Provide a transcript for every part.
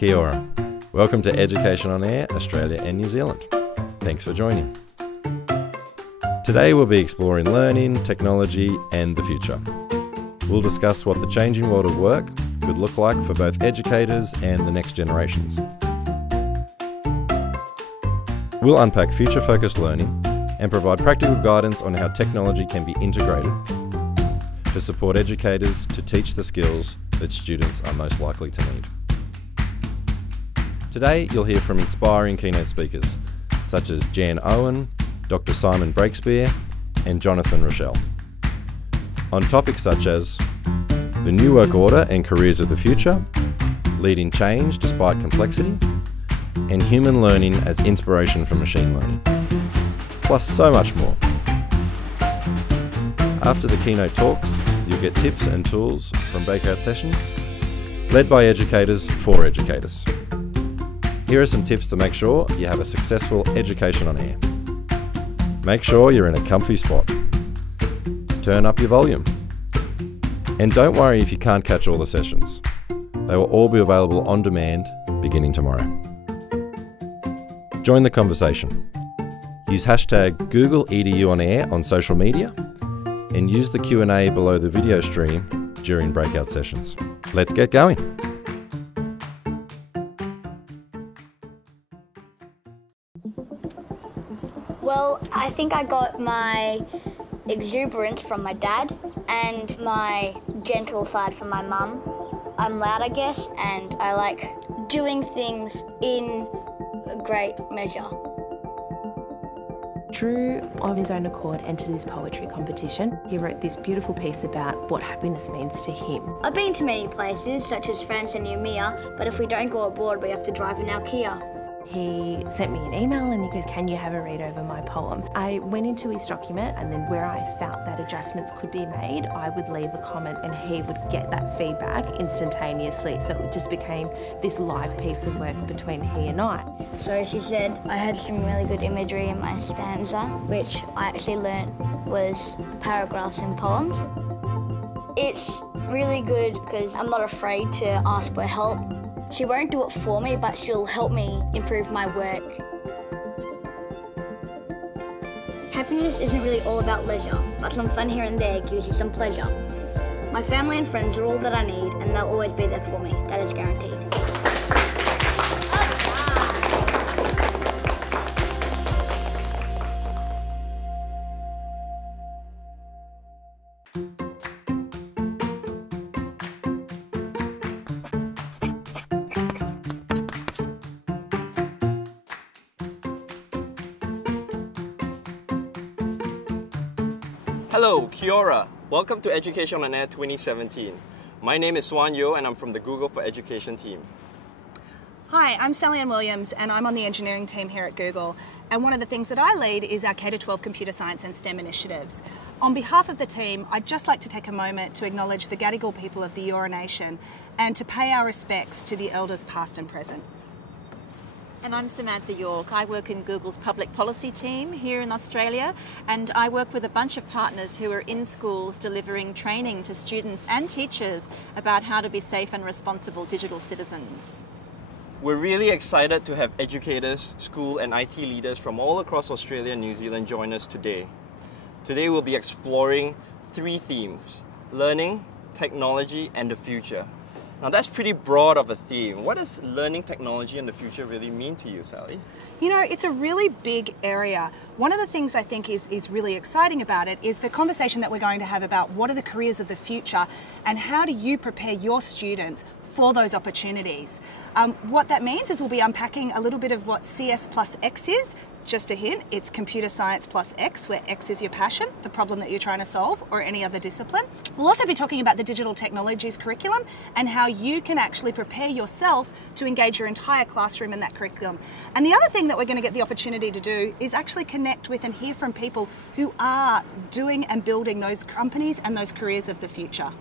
Kia ora. Welcome to Education on Air, Australia and New Zealand. Thanks for joining. Today we'll be exploring learning, technology and the future. We'll discuss what the changing world of work could look like for both educators and the next generations. We'll unpack future-focused learning and provide practical guidance on how technology can be integrated to support educators to teach the skills that students are most likely to need. Today you'll hear from inspiring keynote speakers such as Jan Owen, Dr. Simon Breakspear and Jonathan Rozelle on topics such as the new work order and careers of the future, leading change despite complexity, and human learning as inspiration for machine learning, plus so much more. After the keynote talks, you'll get tips and tools from breakout sessions led by educators for educators. Here are some tips to make sure you have a successful education on air. Make sure you're in a comfy spot. Turn up your volume. And don't worry if you can't catch all the sessions. They will all be available on demand beginning tomorrow. Join the conversation. Use hashtag #GoogleEduOnAir on social media and use the Q&A below the video stream during breakout sessions. Let's get going. Well, I think I got my exuberance from my dad and my gentle side from my mum. I'm loud, I guess, and I like doing things in a great measure. Drew, of his own accord, entered his poetry competition. He wrote this beautiful piece about what happiness means to him. I've been to many places, such as France and Umea, but if we don't go abroad, we have to drive in our Kia. He sent me an email and he goes, "Can you have a read over my poem?" I went into his document and then where I felt that adjustments could be made, I would leave a comment and he would get that feedback instantaneously. So it just became this live piece of work between he and I. So she said I had some really good imagery in my stanza, which I actually learnt was paragraphs in poems. It's really good because I'm not afraid to ask for help. She won't do it for me, but she'll help me improve my work. Happiness isn't really all about leisure, but some fun here and there gives you some pleasure. My family and friends are all that I need, and they'll always be there for me. That is guaranteed. Hello, Kia ora. Welcome to Education on Air 2017. My name is Swan Yo and I'm from the Google for Education team. Hi, I'm Sally Ann Williams and I'm on the engineering team here at Google. And one of the things that I lead is our K-12 computer science and STEM initiatives. On behalf of the team, I'd just like to take a moment to acknowledge the Gadigal people of the Eora Nation and to pay our respects to the elders past and present. And I'm Samantha York. I work in Google's public policy team here in Australia, and I work with a bunch of partners who are in schools delivering training to students and teachers about how to be safe and responsible digital citizens. We're really excited to have educators, school and IT leaders from all across Australia and New Zealand join us today. Today we'll be exploring 3 themes: learning, technology and the future. Now that's pretty broad of a theme. What does learning, technology and the future really mean to you, Sally? You know, it's a really big area. One of the things I think is really exciting about it is the conversation that we're going to have about what are the careers of the future and how do you prepare your students for those opportunities. What that means is we'll be unpacking a little bit of what CS plus X is. Just a hint, it's computer science plus X, where X is your passion, the problem that you're trying to solve, or any other discipline. We'll also be talking about the digital technologies curriculum and how you can actually prepare yourself to engage your entire classroom in that curriculum. And the other thing that we're going to get the opportunity to do is actually connect with and hear from people who are doing and building those companies and those careers of the future.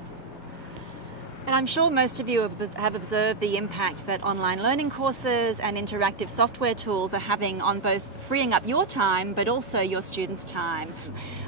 And I'm sure most of you have observed the impact that online learning courses and interactive software tools are having on both freeing up your time but also your students' time.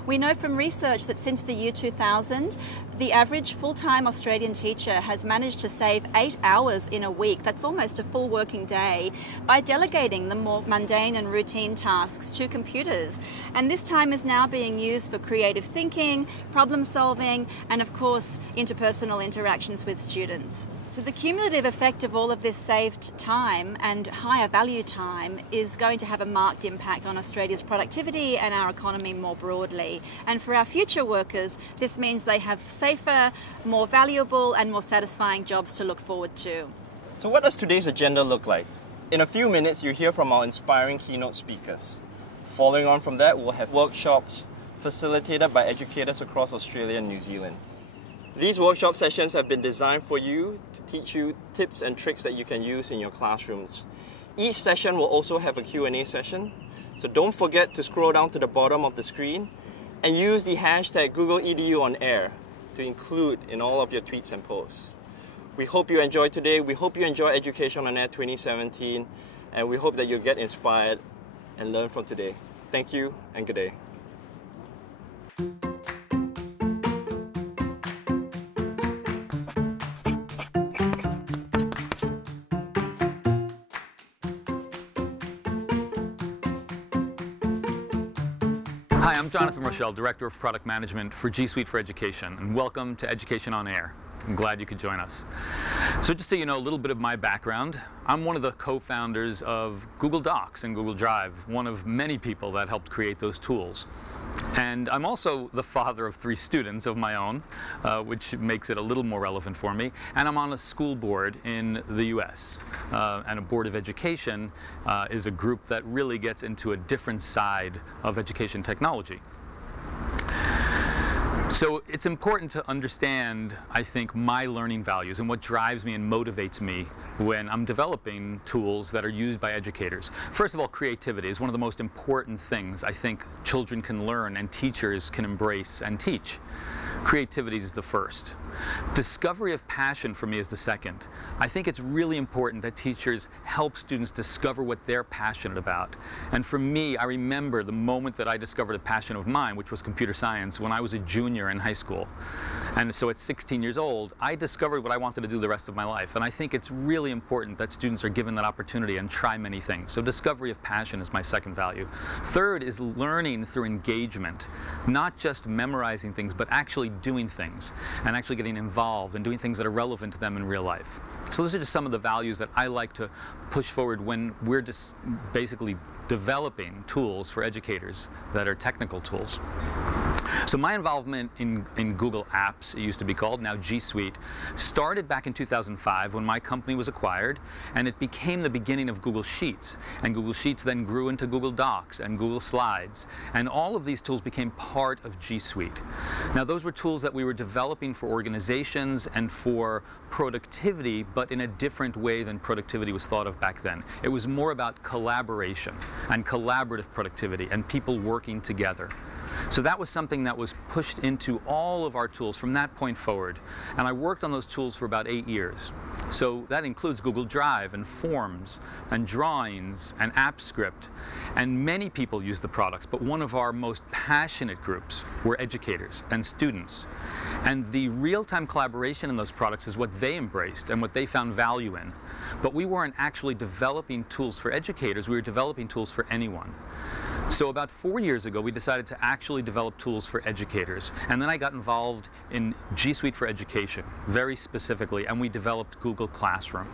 We know from research that since the year 2000, the average full-time Australian teacher has managed to save 8 hours in a week, that's almost a full working day, by delegating the more mundane and routine tasks to computers. And this time is now being used for creative thinking, problem solving, and of course, interpersonal interactions with students. So the cumulative effect of all of this saved time and higher value time is going to have a marked impact on Australia's productivity and our economy more broadly. And for our future workers, this means they have safer, more valuable and more satisfying jobs to look forward to. So what does today's agenda look like? In a few minutes, you'll hear from our inspiring keynote speakers. Following on from that, we'll have workshops facilitated by educators across Australia and New Zealand. These workshop sessions have been designed for you to teach you tips and tricks that you can use in your classrooms. Each session will also have a Q&A session, so don't forget to scroll down to the bottom of the screen and use the hashtag #GoogleEduOnAir to include in all of your tweets and posts. We hope you enjoyed today. We hope you enjoy Education on Air 2017, and we hope that you'll get inspired and learn from today. Thank you and good day. Hi, I'm Jonathan Rozelle, Director of Product Management for G Suite for Education, and welcome to Education on Air. I'm glad you could join us. So just so you know a little bit of my background, I'm one of the co-founders of Google Docs and Google Drive, one of many people that helped create those tools. And I'm also the father of 3 students of my own, which makes it a little more relevant for me. And I'm on a school board in the US. And a board of education is a group that really gets into a different side of education technology. So it's important to understand, I think, my learning values and what drives me and motivates me when I'm developing tools that are used by educators. First of all, creativity is one of the most important things I think children can learn and teachers can embrace and teach. Creativity is the first. Discovery of passion for me is the second. I think it's really important that teachers help students discover what they're passionate about. And for me, I remember the moment that I discovered a passion of mine, which was computer science, when I was a junior in high school. And so at 16 years old, I discovered what I wanted to do the rest of my life. And I think it's really important that students are given that opportunity and try many things. So discovery of passion is my second value. Third is learning through engagement, not just memorizing things, but actually doing things and actually getting involved and doing things that are relevant to them in real life. So those are just some of the values that I like to push forward when we're just basically developing tools for educators that are technical tools. So my involvement in Google Apps, it used to be called, now G Suite, started back in 2005 when my company was acquired, and it became the beginning of Google Sheets. And Google Sheets then grew into Google Docs and Google Slides. And all of these tools became part of G Suite. Now those were tools that we were developing for organizations and for productivity, but in a different way than productivity was thought of back then. It was more about collaboration and collaborative productivity and people working together. So that was something that was pushed into all of our tools from that point forward. And I worked on those tools for about 8 years. So that includes Google Drive and Forms and Drawings and AppScript. And many people use the products, but one of our most passionate groups were educators and students. And the real-time collaboration in those products is what they embraced and what they found value in. But we weren't actually developing tools for educators, we were developing tools for anyone. So about 4 years ago, we decided to actually develop tools for educators. And then I got involved in G Suite for Education, very specifically, and we developed Google Classroom.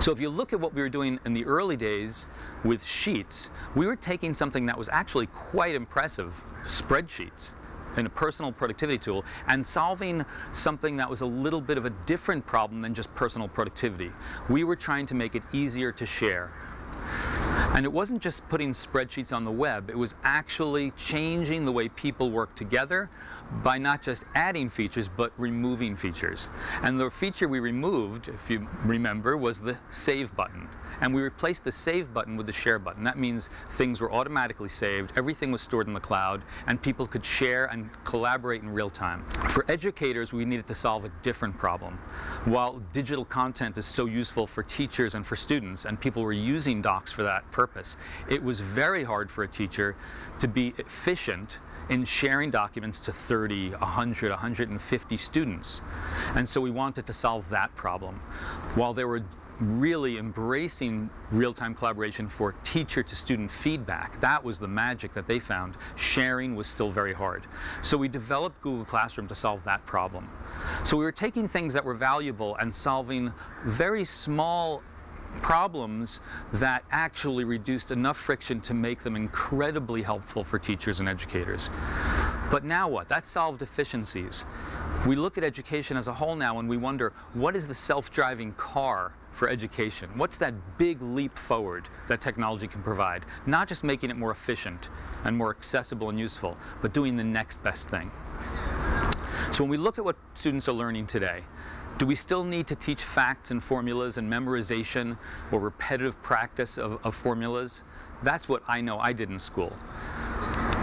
So if you look at what we were doing in the early days with Sheets, we were taking something that was actually quite impressive, spreadsheets, in a personal productivity tool, and solving something that was a little bit of a different problem than just personal productivity. We were trying to make it easier to share. And it wasn't just putting spreadsheets on the web, it was actually changing the way people work together by not just adding features, but removing features. And the feature we removed, if you remember, was the Save button. And we replaced the Save button with the Share button. That means things were automatically saved, everything was stored in the cloud, and people could share and collaborate in real time. For educators, we needed to solve a different problem. While digital content is so useful for teachers and for students, and people were using docs for that purpose, it was very hard for a teacher to be efficient in sharing documents to 30, 100, 150 students. And so we wanted to solve that problem. While they were really embracing real-time collaboration for teacher-to-student feedback, that was the magic that they found, sharing was still very hard. So we developed Google Classroom to solve that problem. So we were taking things that were valuable and solving very small problems that actually reduced enough friction to make them incredibly helpful for teachers and educators. But now what? That solved efficiencies. We look at education as a whole now and we wonder, what is the self-driving car for education? What's that big leap forward that technology can provide? Not just making it more efficient and more accessible and useful, but doing the next best thing. So when we look at what students are learning today, do we still need to teach facts and formulas and memorization or repetitive practice of formulas? That's what I know I did in school.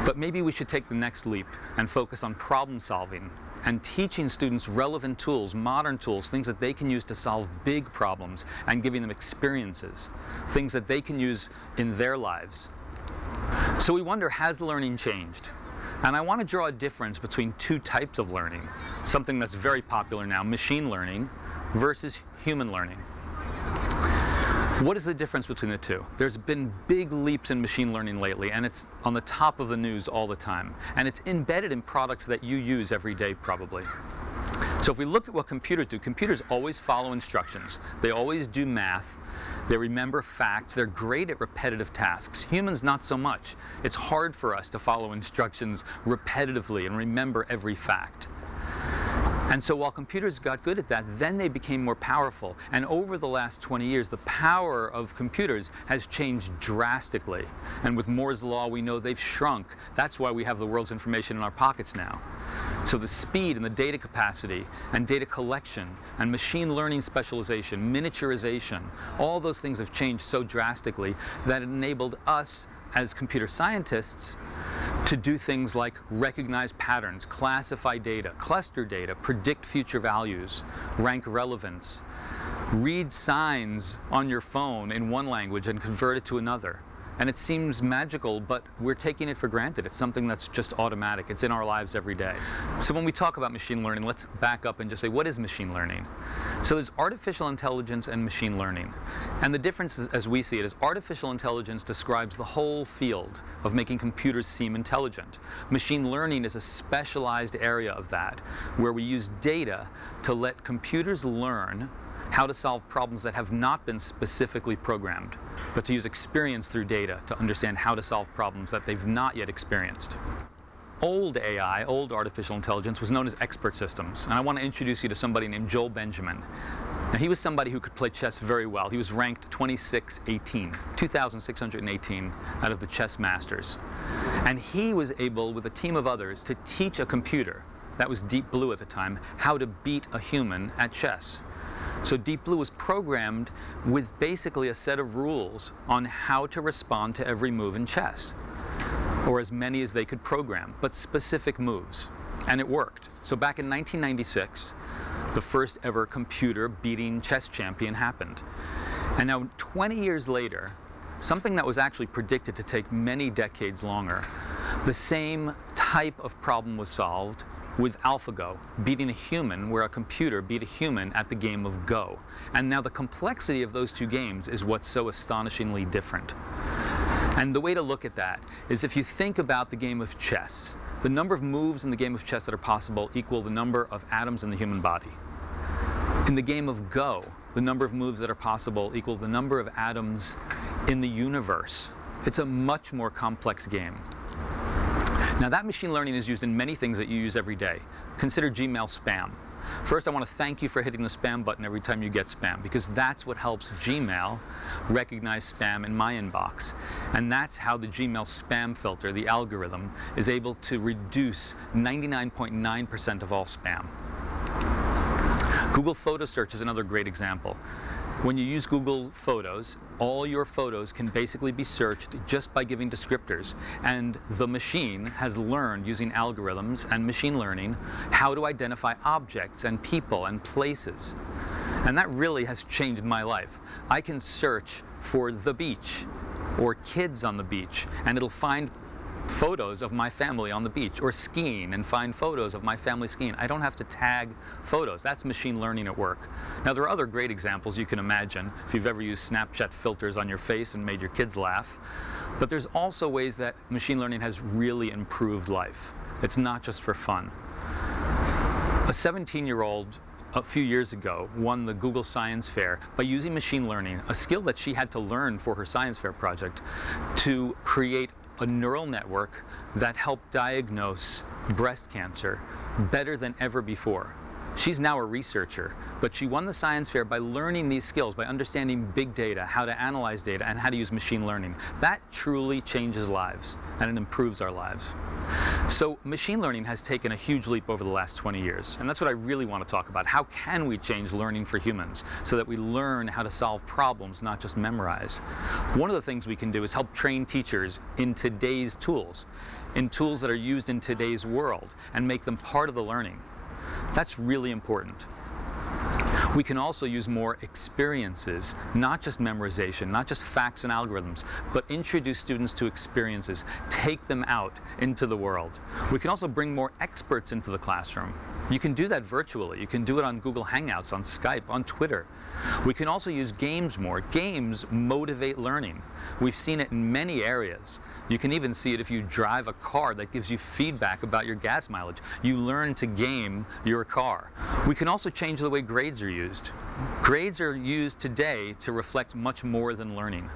But maybe we should take the next leap and focus on problem solving and teaching students relevant tools, modern tools, things that they can use to solve big problems, and giving them experiences, things that they can use in their lives. So we wonder, has learning changed? And I want to draw a difference between two types of learning, something that's very popular now, machine learning versus human learning. What is the difference between the two? There's been big leaps in machine learning lately, and it's on the top of the news all the time. And it's embedded in products that you use every day, probably. So if we look at what computers do, computers always follow instructions. They always do math. They remember facts. They're great at repetitive tasks. Humans, not so much. It's hard for us to follow instructions repetitively and remember every fact. And so while computers got good at that, then they became more powerful. And over the last 20 years, the power of computers has changed drastically. And with Moore's law, we know they've shrunk. That's why we have the world's information in our pockets now. So the speed and the data capacity and data collection and machine learning specialization, miniaturization, all those things have changed so drastically that it enabled us as computer scientists to do things like recognize patterns, classify data, cluster data, predict future values, rank relevance, read signs on your phone in one language and convert it to another. And it seems magical, but we're taking it for granted. It's something that's just automatic. It's in our lives every day. So when we talk about machine learning, let's back up and just say, what is machine learning? So there's artificial intelligence and machine learning. And the difference, as we see it, is artificial intelligence describes the whole field of making computers seem intelligent. Machine learning is a specialized area of that, where we use data to let computers learn how to solve problems that have not been specifically programmed, but to use experience through data to understand how to solve problems that they've not yet experienced. Old AI, old artificial intelligence, was known as expert systems. And I want to introduce you to somebody named Joel Benjamin. Now, he was somebody who could play chess very well. He was ranked 2,618 out of the chess masters. And he was able, with a team of others, to teach a computer, that was Deep Blue at the time, how to beat a human at chess. So Deep Blue was programmed with basically a set of rules on how to respond to every move in chess, or as many as they could program, but specific moves. And it worked. So back in 1996, the first ever computer beating chess champion happened. And now 20 years later, something that was actually predicted to take many decades longer, the same type of problem was solved with AlphaGo, beating a human where a computer beat a human at the game of Go. And now the complexity of those two games is what's so astonishingly different. And the way to look at that is, if you think about the game of chess, the number of moves in the game of chess that are possible equal the number of atoms in the human body. In the game of Go, the number of moves that are possible equal the number of atoms in the universe. It's a much more complex game. Now, that machine learning is used in many things that you use every day. Consider Gmail spam. First, I want to thank you for hitting the spam button every time you get spam, because that's what helps Gmail recognize spam in my inbox. And that's how the Gmail spam filter, the algorithm, is able to reduce 99.9% of all spam. Google Photo Search is another great example. When you use Google Photos, all your photos can basically be searched just by giving descriptors. And the machine has learned, using algorithms and machine learning, how to identify objects and people and places. And that really has changed my life. I can search for the beach or kids on the beach, and it'll find photos of my family on the beach, or skiing and find photos of my family skiing. I don't have to tag photos. That's machine learning at work. Now, there are other great examples you can imagine if you've ever used Snapchat filters on your face and made your kids laugh. But there's also ways that machine learning has really improved life. It's not just for fun. A 17-year-old a few years ago won the Google Science Fair by using machine learning, a skill that she had to learn for her science fair project, to create a neural network that helped diagnose breast cancer better than ever before. She's now a researcher, but she won the science fair by learning these skills, by understanding big data, how to analyze data, and how to use machine learning. That truly changes lives, and it improves our lives. So machine learning has taken a huge leap over the last 20 years, and that's what I really want to talk about. How can we change learning for humans so that we learn how to solve problems, not just memorize? One of the things we can do is help train teachers in today's tools, in tools that are used in today's world, and make them part of the learning. That's really important. We can also use more experiences, not just memorization, not just facts and algorithms, but introduce students to experiences, take them out into the world. We can also bring more experts into the classroom. You can do that virtually. You can do it on Google Hangouts, on Skype, on Twitter. We can also use games more. Games motivate learning. We've seen it in many areas. You can even see it if you drive a car that gives you feedback about your gas mileage. You learn to game your car. We can also change the way grades are used. Grades are used today to reflect much more than learning.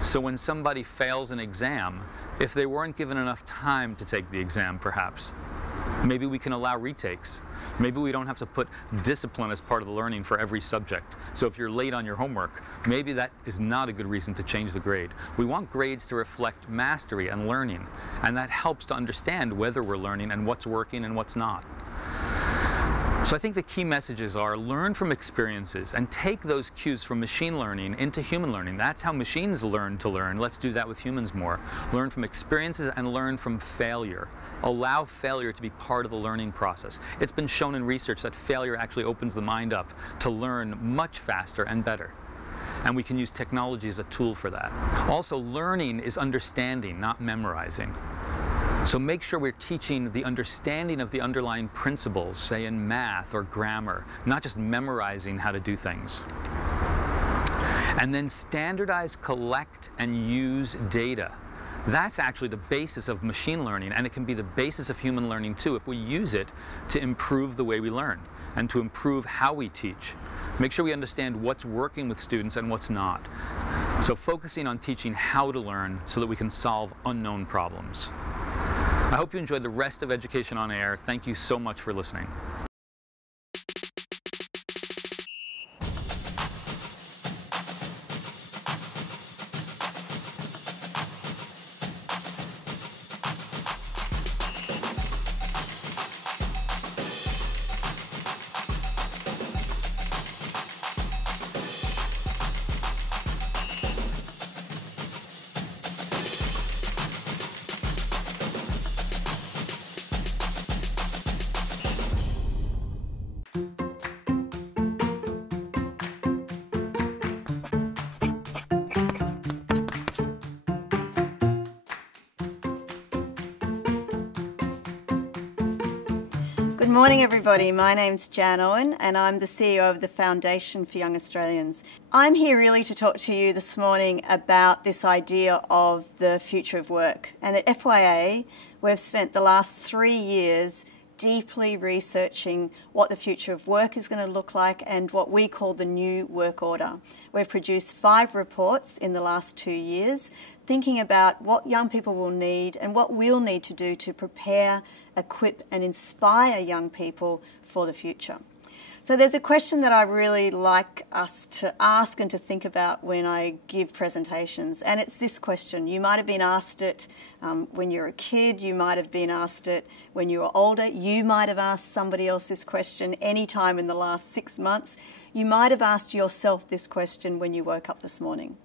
So when somebody fails an exam, if they weren't given enough time to take the exam, perhaps, maybe we can allow retakes. Maybe we don't have to put discipline as part of the learning for every subject. So if you're late on your homework, maybe that is not a good reason to change the grade. We want grades to reflect mastery and learning, and that helps to understand whether we're learning and what's working and what's not. So I think the key messages are: learn from experiences and take those cues from machine learning into human learning. That's how machines learn to learn. Let's do that with humans more. Learn from experiences and learn from failure. Allow failure to be part of the learning process. It's been shown in research that failure actually opens the mind up to learn much faster and better. And we can use technology as a tool for that. Also, learning is understanding, not memorizing. So make sure we're teaching the understanding of the underlying principles, say in math or grammar, not just memorizing how to do things. And then standardize, collect, and use data. That's actually the basis of machine learning, and it can be the basis of human learning too if we use it to improve the way we learn and to improve how we teach. Make sure we understand what's working with students and what's not. So focusing on teaching how to learn so that we can solve unknown problems. I hope you enjoyed the rest of Education on Air. Thank you so much for listening. Good morning everybody, my name's Jan Owen and I'm the CEO of the Foundation for Young Australians. I'm here really to talk to you this morning about this idea of the future of work. And at FYA, we've spent the last 3 years deeply researching what the future of work is going to look like and what we call the new work order. We've produced 5 reports in the last 2 years thinking about what young people will need and what we'll need to do to prepare, equip and inspire young people for the future. So there's a question that I really like us to ask and to think about when I give presentations, and it's this question. You might have been asked it when you're a kid, you might have been asked it when you were older, you might have asked somebody else this question any time in the last 6 months, you might have asked yourself this question when you woke up this morning.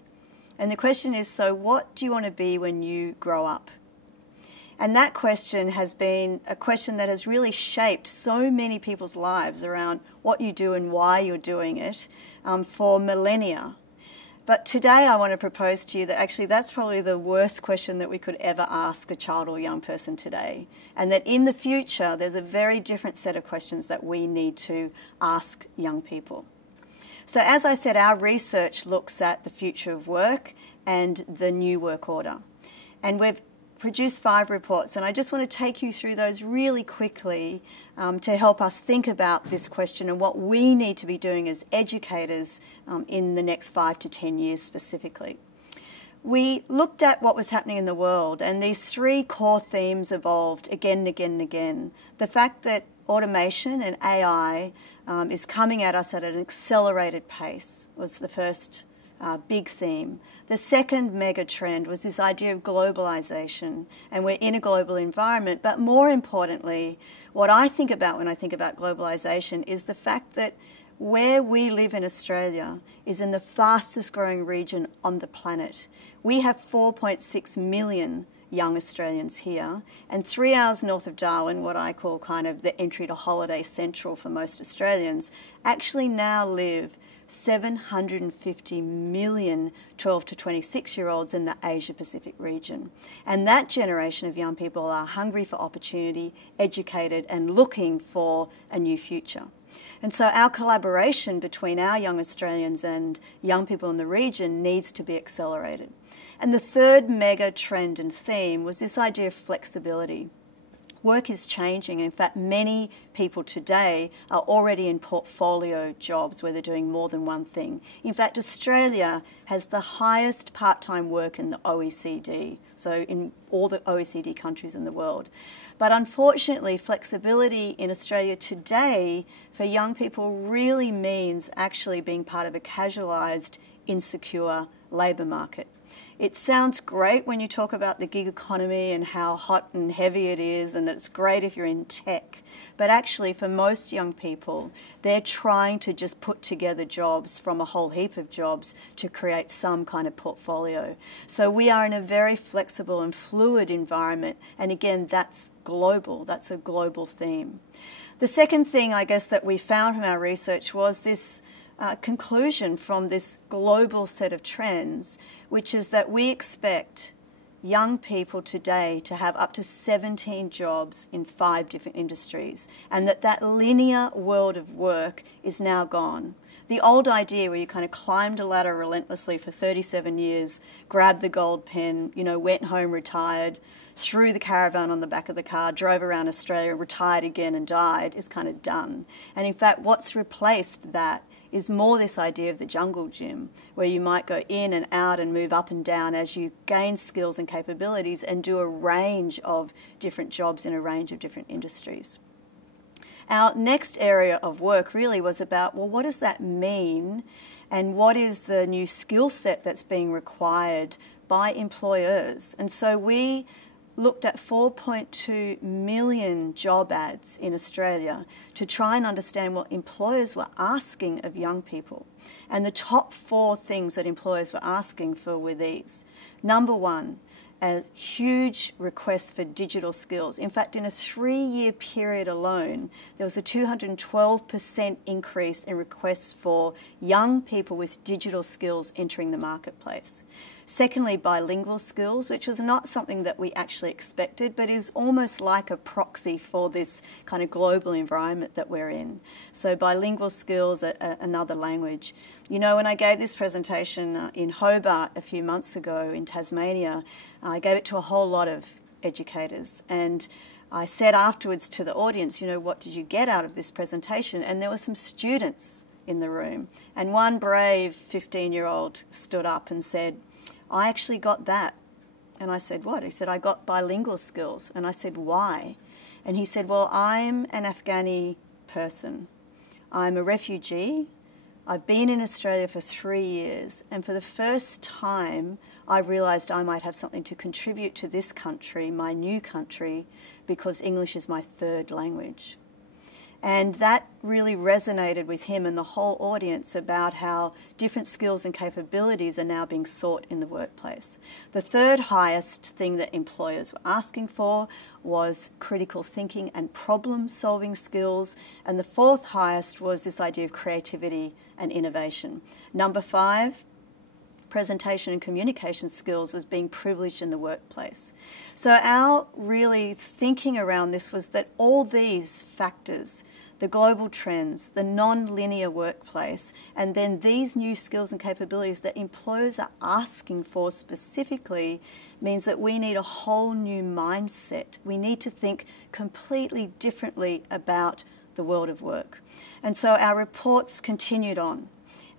And the question is, so what do you want to be when you grow up? And that question has been a question that has really shaped so many people's lives around what you do and why you're doing it for millennia. But today I want to propose to you that actually that's probably the worst question that we could ever ask a child or young person today. And that in the future there's a very different set of questions that we need to ask young people. So as I said, our research looks at the future of work and the new work order. And we've produced 5 reports, and I just want to take you through those really quickly to help us think about this question and what we need to be doing as educators in the next 5 to 10 years specifically. We looked at what was happening in the world, and these 3 core themes evolved again and again and again. The fact that automation and AI is coming at us at an accelerated pace was the first big theme. The second mega trend was this idea of globalization, and we're in a global environment, but more importantly, what I think about when I think about globalization is the fact that where we live in Australia is in the fastest growing region on the planet. We have 4.6 million young Australians here, and 3 hours north of Darwin, what I call kind of the entry to holiday central for most Australians, actually now live 750 million 12 to 26-year-olds in the Asia-Pacific region. And that generation of young people are hungry for opportunity, educated, and looking for a new future. And so our collaboration between our young Australians and young people in the region needs to be accelerated. And the third mega trend and theme was this idea of flexibility. Work is changing. In fact, many people today are already in portfolio jobs where they're doing more than one thing. In fact, Australia has the highest part-time work in the OECD, so in all the OECD countries in the world. But unfortunately, flexibility in Australia today for young people really means actually being part of a casualised, insecure labour market. It sounds great when you talk about the gig economy and how hot and heavy it is, and that it's great if you're in tech. But actually, for most young people, they're trying to just put together jobs from a whole heap of jobs to create some kind of portfolio. So we are in a very flexible and fluid environment. And again, that's global. That's a global theme. The second thing, I guess, that we found from our research was this conclusion from this global set of trends, which is that we expect young people today to have up to 17 jobs in 5 different industries, and that linear world of work is now gone. The old idea where you kind of climbed a ladder relentlessly for 37 years, grabbed the gold pen, went home, retired, threw the caravan on the back of the car, drove around Australia, retired again and died, is kind of done. And in fact, what's replaced that is more this idea of the jungle gym, where you might go in and out and move up and down as you gain skills and capabilities and do a range of different jobs in a range of different industries. Our next area of work really was about, well, what does that mean, and what is the new skill set that's being required by employers? And so we looked at 4.2 million job ads in Australia to try and understand what employers were asking of young people. And the top 4 things that employers were asking for were these. Number 1, a huge request for digital skills. In fact, in a 3-year period alone, there was a 212% increase in requests for young people with digital skills entering the marketplace. Secondly, bilingual skills, which was not something that we actually expected, but is almost like a proxy for this kind of global environment that we're in. So bilingual skills, another language. When I gave this presentation in Hobart a few months ago in Tasmania, I gave it to a whole lot of educators, and I said afterwards to the audience, what did you get out of this presentation? And there were some students in the room, and one brave 15-year-old stood up and said, I actually got that. And I said, what? He said, I got bilingual skills. And I said, why? And he said, well, I'm an Afghani person. I'm a refugee. I've been in Australia for 3 years, and for the first time I realised I might have something to contribute to this country, my new country, because English is my third language. And that really resonated with him and the whole audience about how different skills and capabilities are now being sought in the workplace. The third highest thing that employers were asking for was critical thinking and problem-solving skills. And the fourth highest was this idea of creativity and innovation. Number 5, presentation and communication skills was being privileged in the workplace. So our really thinking around this was that all these factors, the global trends, the non-linear workplace, and then these new skills and capabilities that employers are asking for specifically means that we need a whole new mindset. We need to think completely differently about the world of work. And so our reports continued on.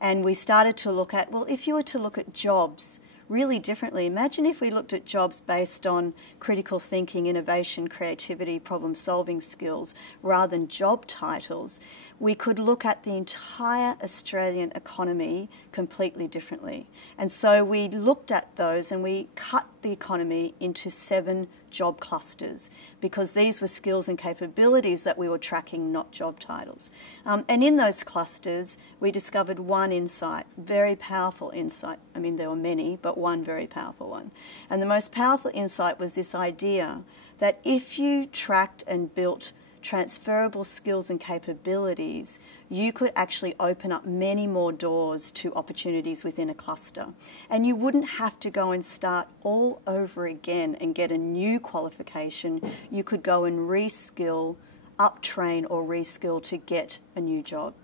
And we started to look at, well, if you were to look at jobs really differently, imagine if we looked at jobs based on critical thinking, innovation, creativity, problem-solving skills, rather than job titles. We could look at the entire Australian economy completely differently. And so we looked at those and we cut the economy into 7 job clusters, because these were skills and capabilities that we were tracking, not job titles. And in those clusters, we discovered one insight, very powerful insight. I mean, there were many, but one very powerful one. And the most powerful insight was this idea that if you tracked and built transferable skills and capabilities, you could actually open up many more doors to opportunities within a cluster. And you wouldn't have to go and start all over again and get a new qualification. You could go and reskill, uptrain or reskill to get a new job.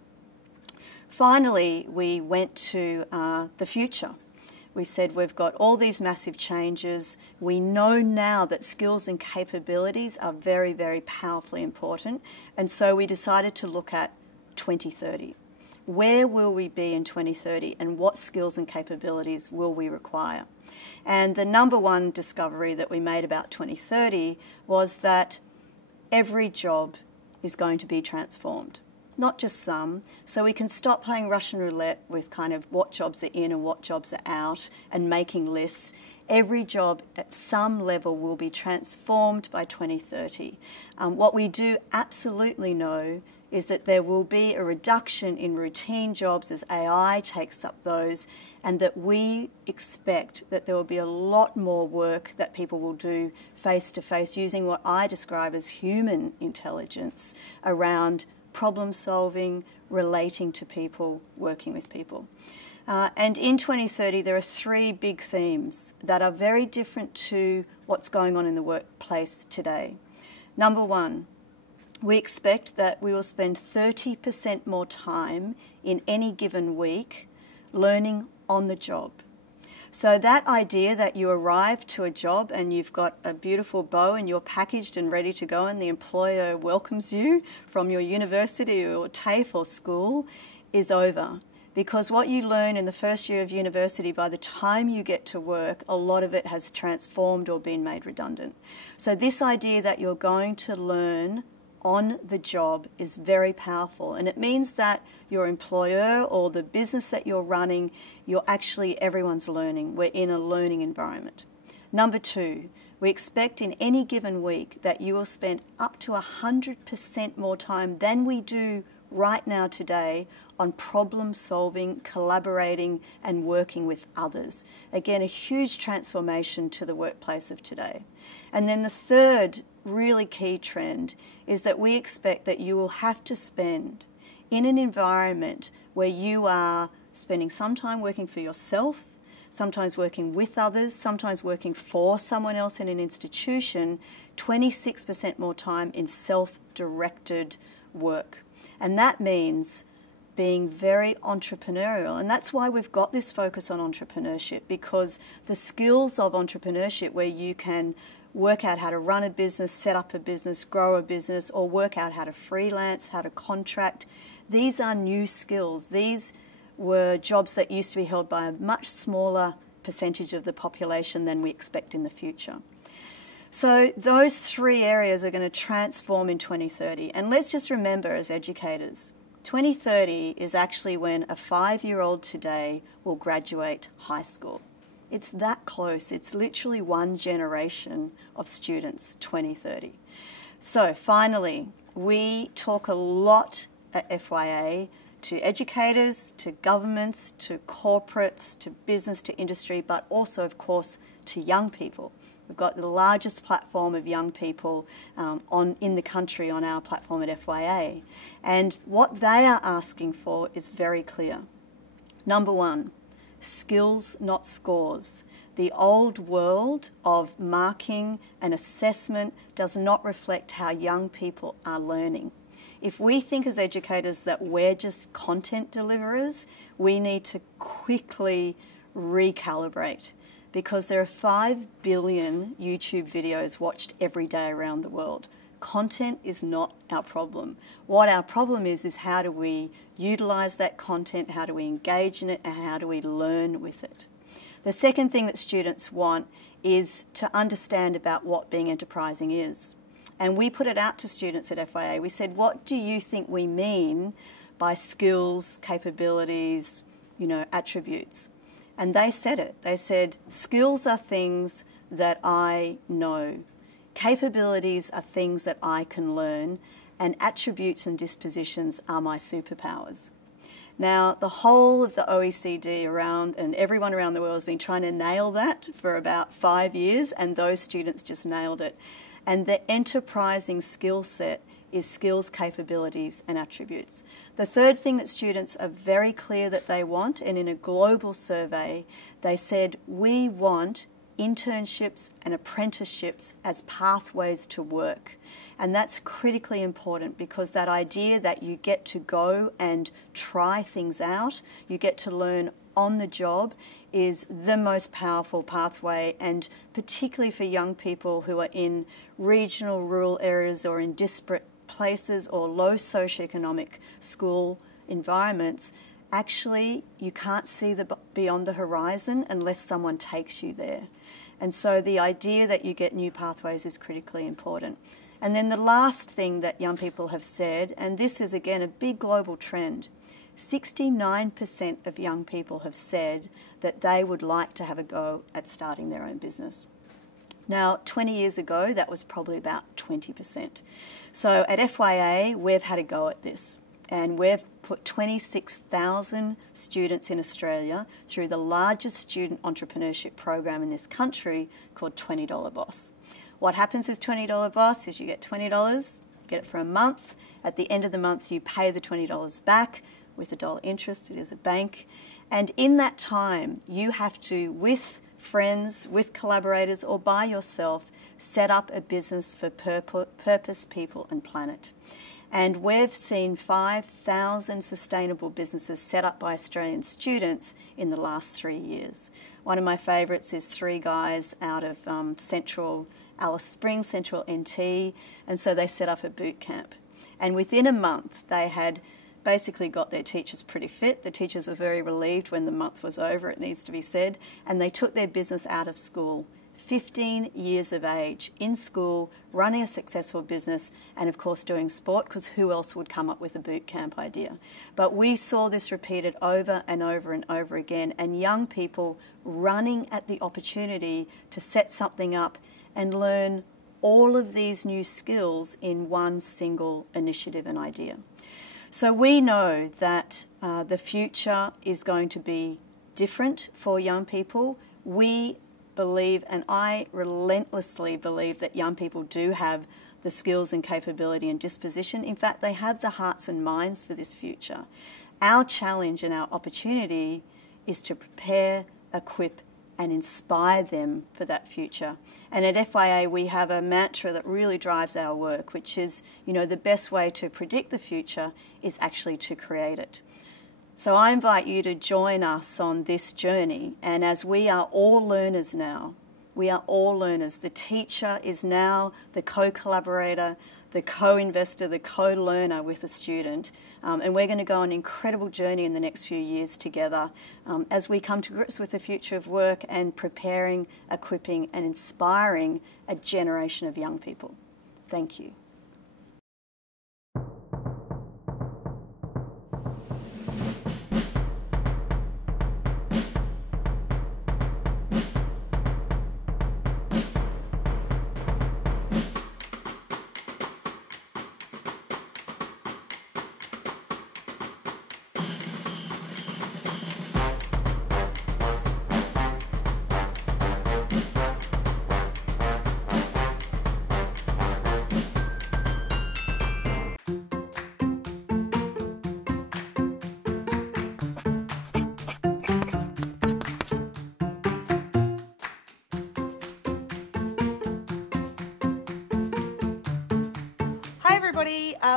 Finally, we went to the future. We said we've got all these massive changes. We know now that skills and capabilities are very, very powerfully important. And so we decided to look at 2030. Where will we be in 2030 and what skills and capabilities will we require? And the number one discovery that we made about 2030 was that every job is going to be transformed. Not just some, so we can stop playing Russian roulette with kind of what jobs are in and what jobs are out and making lists. Every job at some level will be transformed by 2030. What we do absolutely know is that there will be a reduction in routine jobs as AI takes up those, and that we expect that there will be a lot more work that people will do face-to-face using what I describe as human intelligence around problem solving, relating to people, working with people. And in 2030, there are 3 big themes that are very different to what's going on in the workplace today. Number 1, we expect that we will spend 30% more time in any given week learning on the job. So that idea that you arrive to a job and you've got a beautiful bow and you're packaged and ready to go and the employer welcomes you from your university or TAFE or school is over. Because what you learn in the first year of university, by the time you get to work, a lot of it has transformed or been made redundant. So this idea that you're going to learn on the job is very powerful, and it means that your employer or the business that you're running, everyone's learning. We're in a learning environment. Number 2, we expect in any given week that you will spend up to 100% more time than we do right now today on problem solving, collaborating and working with others. Again, a huge transformation to the workplace of today. And then the third really key trend is that we expect that you will have to spend in an environment where you are spending some time working for yourself, sometimes working with others, sometimes working for someone else in an institution, 26% more time in self-directed work. And that means being very entrepreneurial. And that's why we've got this focus on entrepreneurship, because the skills of entrepreneurship, where you can work out how to run a business, set up a business, grow a business, or work out how to freelance, how to contract, these are new skills. These were jobs that used to be held by a much smaller percentage of the population than we expect in the future. So those 3 areas are going to transform in 2030. And let's just remember as educators, 2030 is actually when a 5-year-old today will graduate high school. It's that close. It's literally one generation of students, 2030. So finally, we talk a lot at FYA to educators, to governments, to corporates, to business, to industry, but also, of course, to young people. We've got the largest platform of young people in the country on our platform at FYA. And what they are asking for is very clear. Number one, skills, not scores. The old world of marking and assessment does not reflect how young people are learning. If we think as educators that we're just content deliverers, we need to quickly recalibrate, because there are 5 billion YouTube videos watched every day around the world. Content is not our problem. What our problem is how do we utilize that content, how do we engage in it, and how do we learn with it? The second thing that students want is to understand about what being enterprising is. And we put it out to students at FYA. We said, what do you think we mean by skills, capabilities, attributes? And they said it. They said, skills are things that I know. Capabilities are things that I can learn. And attributes and dispositions are my superpowers. Now, the whole of the OECD and everyone around the world has been trying to nail that for about 5 years, and those students just nailed it. And the enterprising skill set is skills, capabilities, and attributes. The third thing that students are very clear that they want, and in a global survey, they said, we want internships and apprenticeships as pathways to work. And that's critically important, because that idea that you get to go and try things out, you get to learn on the job, is the most powerful pathway, and particularly for young people who are in regional, rural areas or in disparate places or low socioeconomic school environments. Actually, you can't see beyond the horizon unless someone takes you there. And so the idea that you get new pathways is critically important. And then the last thing that young people have said, and this is again a big global trend, 69% of young people have said that they would like to have a go at starting their own business. Now, 20 years ago, that was probably about 20%. So at FYA, we've had a go at this. And we've put 26,000 students in Australia through the largest student entrepreneurship program in this country called $20 Boss. What happens with $20 Boss is you get $20, get it for a month. At the end of the month, you pay the $20 back with $1 interest. It is a bank. And in that time, you have to, with friends, with collaborators, or by yourself, set up a business for purpose, people, and planet. And we've seen 5,000 sustainable businesses set up by Australian students in the last 3 years. One of my favourites is 3 guys out of Alice Springs, Central NT, and so they set up a boot camp. And within a month, they had basically got their teachers pretty fit. The teachers were very relieved when the month was over, it needs to be said, and they took their business out of school. 15 years of age, in school, running a successful business, and of course doing sport, because who else would come up with a boot camp idea? But we saw this repeated over and over and over again, and young people running at the opportunity to set something up and learn all of these new skills in one single initiative and idea. So we know that the future is going to be different for young people. We believe, and I relentlessly believe, that young people do have the skills and capability and disposition. In fact, they have the hearts and minds for this future. Our challenge and our opportunity is to prepare, equip, and inspire them for that future. And at FYA, we have a mantra that really drives our work, which is, the best way to predict the future is actually to create it. So I invite you to join us on this journey, and as we are all learners now, we are all learners. The teacher is now the co-collaborator, the co-investor, the co-learner with the student, and we're going to go on an incredible journey in the next few years together as we come to grips with the future of work and preparing, equipping and inspiring a generation of young people. Thank you.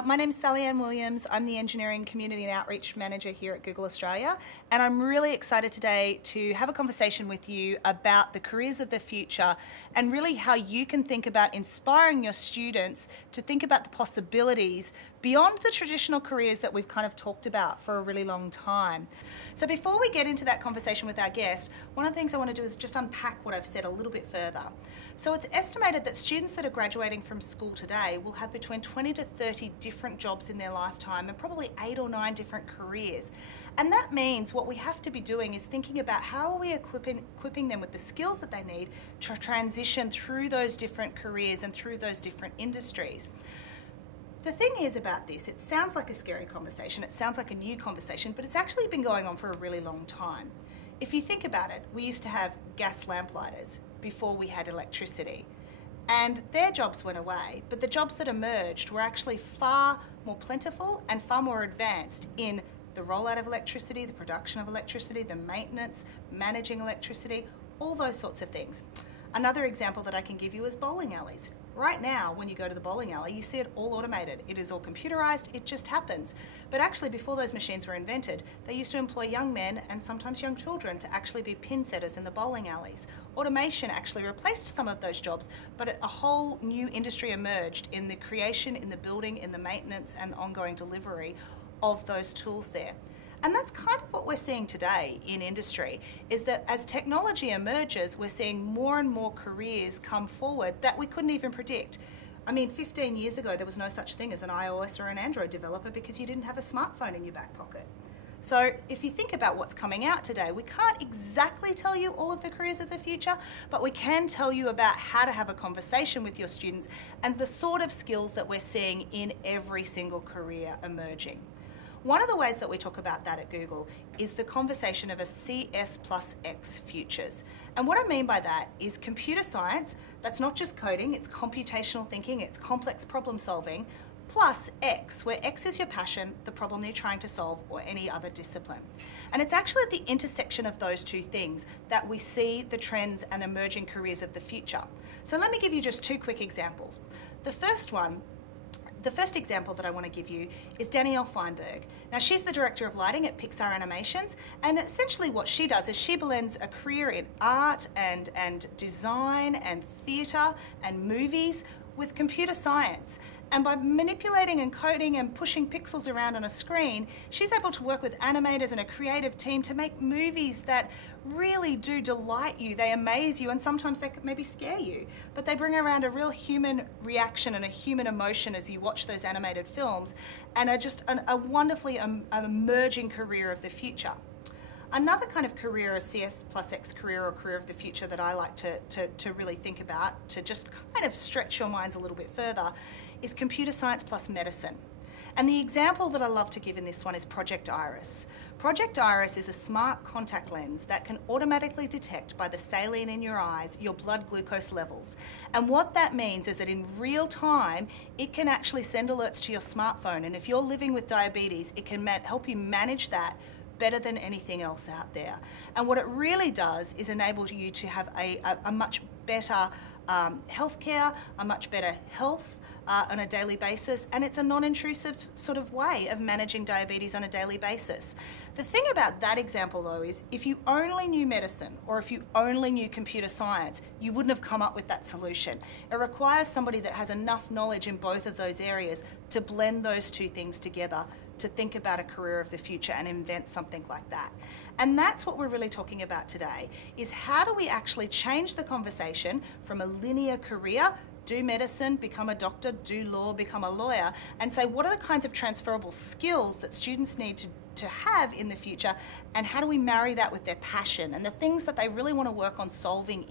My name's Sally Ann Williams. I'm the Engineering Community and Outreach Manager here at Google Australia, and I'm really excited today to have a conversation with you about the careers of the future and really how you can think about inspiring your students to think about the possibilities beyond the traditional careers that we've kind of talked about for a really long time. So before we get into that conversation with our guest, one of the things I want to do is just unpack what I've said a little bit further. So it's estimated that students that are graduating from school today will have between 20 to 30 different jobs in their lifetime and probably 8 or 9 different careers. And that means what we have to be doing is thinking about how are we equipping them with the skills that they need to transition through those different careers and through those different industries. The thing is about this, it sounds like a scary conversation, it sounds like a new conversation, but it's actually been going on for a really long time. If you think about it, we used to have gas lamplighters before we had electricity. And their jobs went away, but the jobs that emerged were actually far more plentiful and far more advanced in the rollout of electricity, the production of electricity, the maintenance, managing electricity, all those sorts of things. Another example that I can give you is bowling alleys. Right now, when you go to the bowling alley, you see it all automated. It is all computerized, it just happens. But actually, before those machines were invented, they used to employ young men and sometimes young children to actually be pin setters in the bowling alleys. Automation actually replaced some of those jobs, but a whole new industry emerged in the creation, in the building, in the maintenance and ongoing delivery of those tools there. And that's kind of what we're seeing today in industry, is that as technology emerges, we're seeing more and more careers come forward that we couldn't even predict. I mean, 15 years ago, there was no such thing as an iOS or an Android developer because you didn't have a smartphone in your back pocket. So if you think about what's coming out today, we can't exactly tell you all of the careers of the future, but we can tell you about how to have a conversation with your students and the sort of skills that we're seeing in every single career emerging. One of the ways that we talk about that at Google is the conversation of a CS plus X futures. And what I mean by that is computer science, that's not just coding, it's computational thinking, it's complex problem solving, plus X, where X is your passion, the problem that you're trying to solve, or any other discipline. And it's actually at the intersection of those two things that we see the trends and emerging careers of the future. So let me give you just 2 quick examples. The first example that I want to give you is Danielle Feinberg. Now, she's the director of lighting at Pixar Animations, and essentially what she does is she blends a career in art and design and theatre and movies with computer science. And by manipulating and coding and pushing pixels around on a screen, she's able to work with animators and a creative team to make movies that really do delight you. They amaze you, and sometimes they could maybe scare you, but they bring around a real human reaction and a human emotion as you watch those animated films, and are just a wonderfully emerging career of the future. Another kind of career, a CS plus X career or career of the future that I like to really think about, to just kind of stretch your minds a little bit further, is computer science plus medicine. And the example that I love to give in this one is Project Iris. Project Iris is a smart contact lens that can automatically detect by the saline in your eyes your blood glucose levels. And what that means is that in real time, it can actually send alerts to your smartphone. And if you're living with diabetes, it can help you manage that better than anything else out there. And what it really does is enable you to have a much better healthcare, a much better health on a daily basis, and it's a non-intrusive sort of way of managing diabetes on a daily basis. The thing about that example though is if you only knew medicine or if you only knew computer science, you wouldn't have come up with that solution. It requires somebody that has enough knowledge in both of those areas to blend those two things together to think about a career of the future and invent something like that. And that's what we're really talking about today, is how do we actually change the conversation from a linear career, do medicine, become a doctor, do law, become a lawyer, and say what are the kinds of transferable skills that students need to have in the future, and how do we marry that with their passion and the things that they really want to work on solving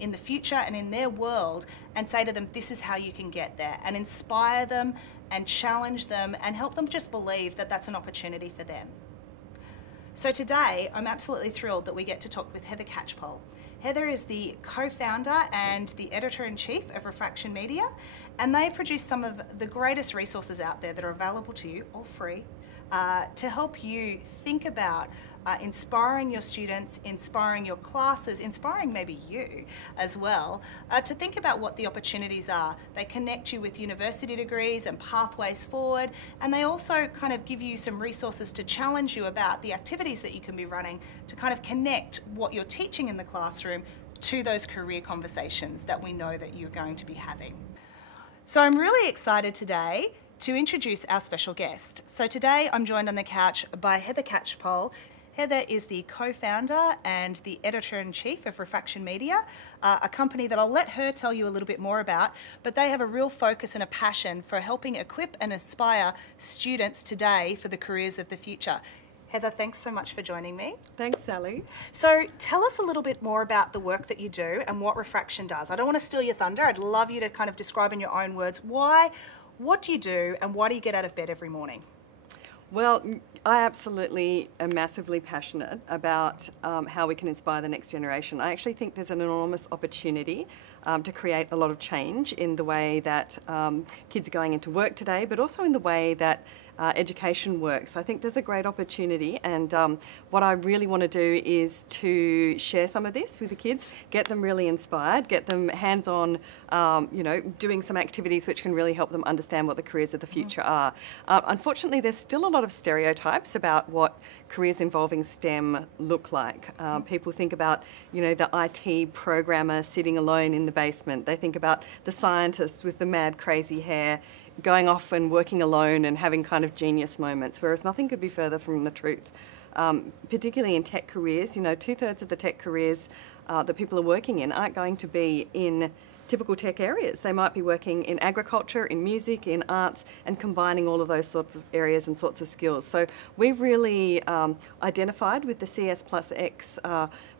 in the future and in their world, and say to them, this is how you can get there, and inspire them and challenge them and help them just believe that that's an opportunity for them. So today, I'm absolutely thrilled that we get to talk with Heather Catchpole. Heather is the co-founder and the editor-in-chief of Refraction Media, and they produce some of the greatest resources out there that are available to you, all free, to help you think about inspiring your students, inspiring your classes, inspiring maybe you as well, to think about what the opportunities are. They connect you with university degrees and pathways forward, and they also kind of give you some resources to challenge you about the activities that you can be running to kind of connect what you're teaching in the classroom to those career conversations that we know that you're going to be having. So I'm really excited today to introduce our special guest. So today I'm joined on the couch by Heather Catchpole. Heather is the co-founder and the editor-in-chief of Refraction Media, a company that I'll let her tell you a little bit more about, but they have a real focus and a passion for helping equip and inspire students today for the careers of the future. Heather, thanks so much for joining me. Thanks, Sally. So tell us a little bit more about the work that you do and what Refraction does. I don't want to steal your thunder. I'd love you to kind of describe in your own words what do you do and why do you get out of bed every morning? Well, I absolutely am massively passionate about how we can inspire the next generation. I actually think there's an enormous opportunity to create a lot of change in the way that kids are going into work today, but also in the way that education works. I think there's a great opportunity, and what I really want to do is to share some of this with the kids, get them really inspired, get them hands-on, doing some activities which can really help them understand what the careers of the future are. Unfortunately, there's still a lot of stereotypes about what careers involving STEM look like. People think about, the IT programmer sitting alone in the basement. They think about the scientist with the mad, crazy hair going off and working alone and having kind of genius moments, whereas nothing could be further from the truth. Particularly in tech careers, 2/3 of the tech careers that people are working in aren't going to be in typical tech areas. They might be working in agriculture, in music, in arts, and combining all of those sorts of areas and sorts of skills. So we've really identified with the CS plus X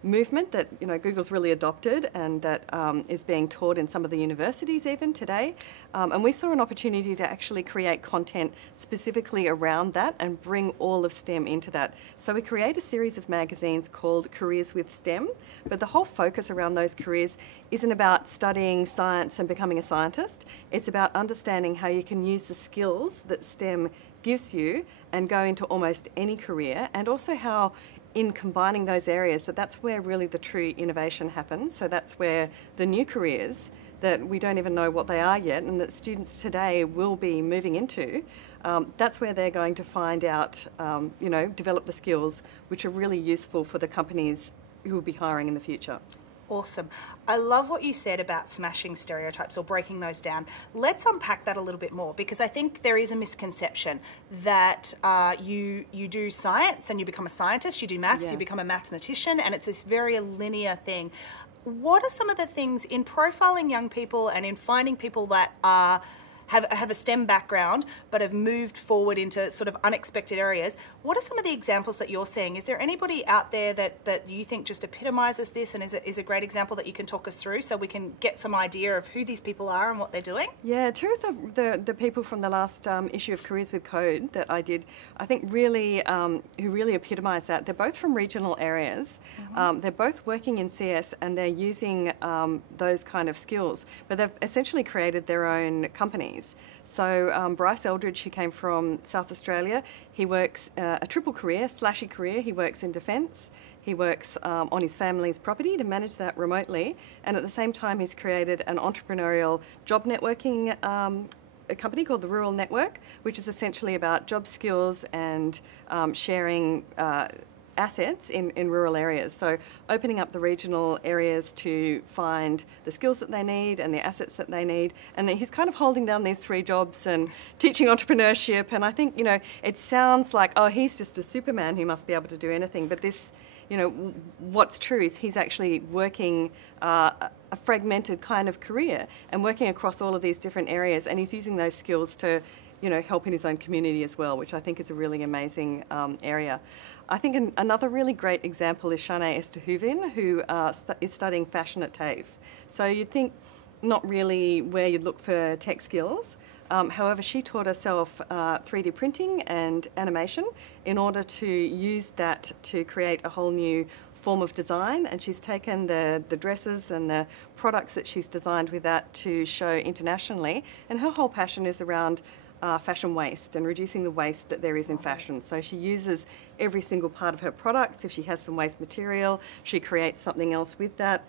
movement that Google's really adopted and that is being taught in some of the universities even today. And we saw an opportunity to actually create content specifically around that and bring all of STEM into that. So we create a series of magazines called Careers with STEM, but the whole focus around those careers isn't about studying science and becoming a scientist. It's about understanding how you can use the skills that STEM gives you and go into almost any career, and also how in combining those areas, that's where really the true innovation happens. So that's where the new careers that we don't even know what they are yet and that students today will be moving into, that's where they're going to find out, develop the skills which are really useful for the companies who will be hiring in the future. Awesome. I love what you said about smashing stereotypes or breaking those down. Let's unpack that a little bit more, because I think there is a misconception that you do science and you become a scientist, you do maths, you become a mathematician, and it's this very linear thing. What are some of the things in profiling young people and in finding people that have a STEM background but have moved forward into sort of unexpected areas? What are some of the examples that you're seeing? Is there anybody out there that you think just epitomises this and is a great example that you can talk us through so we can get some idea of who these people are and what they're doing? Yeah, two of the people from the last issue of Careers with Code that I did, I think really, who really epitomise that, they're both from regional areas. They're both working in CS and they're using those kind of skills, but they've essentially created their own companies. So Bryce Eldridge, who came from South Australia, he works a triple career, slashy career. He works in defence, he works on his family's property to manage that remotely, and at the same time he's created an entrepreneurial job networking a company called the Rural Network, which is essentially about job skills and sharing assets in rural areas. So opening up the regional areas to find the skills that they need and the assets that they need. And he's kind of holding down these 3 jobs and teaching entrepreneurship. And I think, it sounds like, oh, he's just a Superman who must be able to do anything. But this, what's true is he's actually working a fragmented kind of career and working across all of these different areas. And he's using those skills to help in his own community as well, which I think is a really amazing area. I think another really great example is Shanae Esterhoven, who is studying fashion at TAFE. So you'd think not really where you'd look for tech skills. However, she taught herself 3D printing and animation in order to use that to create a whole new form of design, and she's taken the dresses and the products that she's designed with that to show internationally, and her whole passion is around fashion waste and reducing the waste that there is in fashion. So she uses every single part of her products. If she has some waste material, she creates something else with that.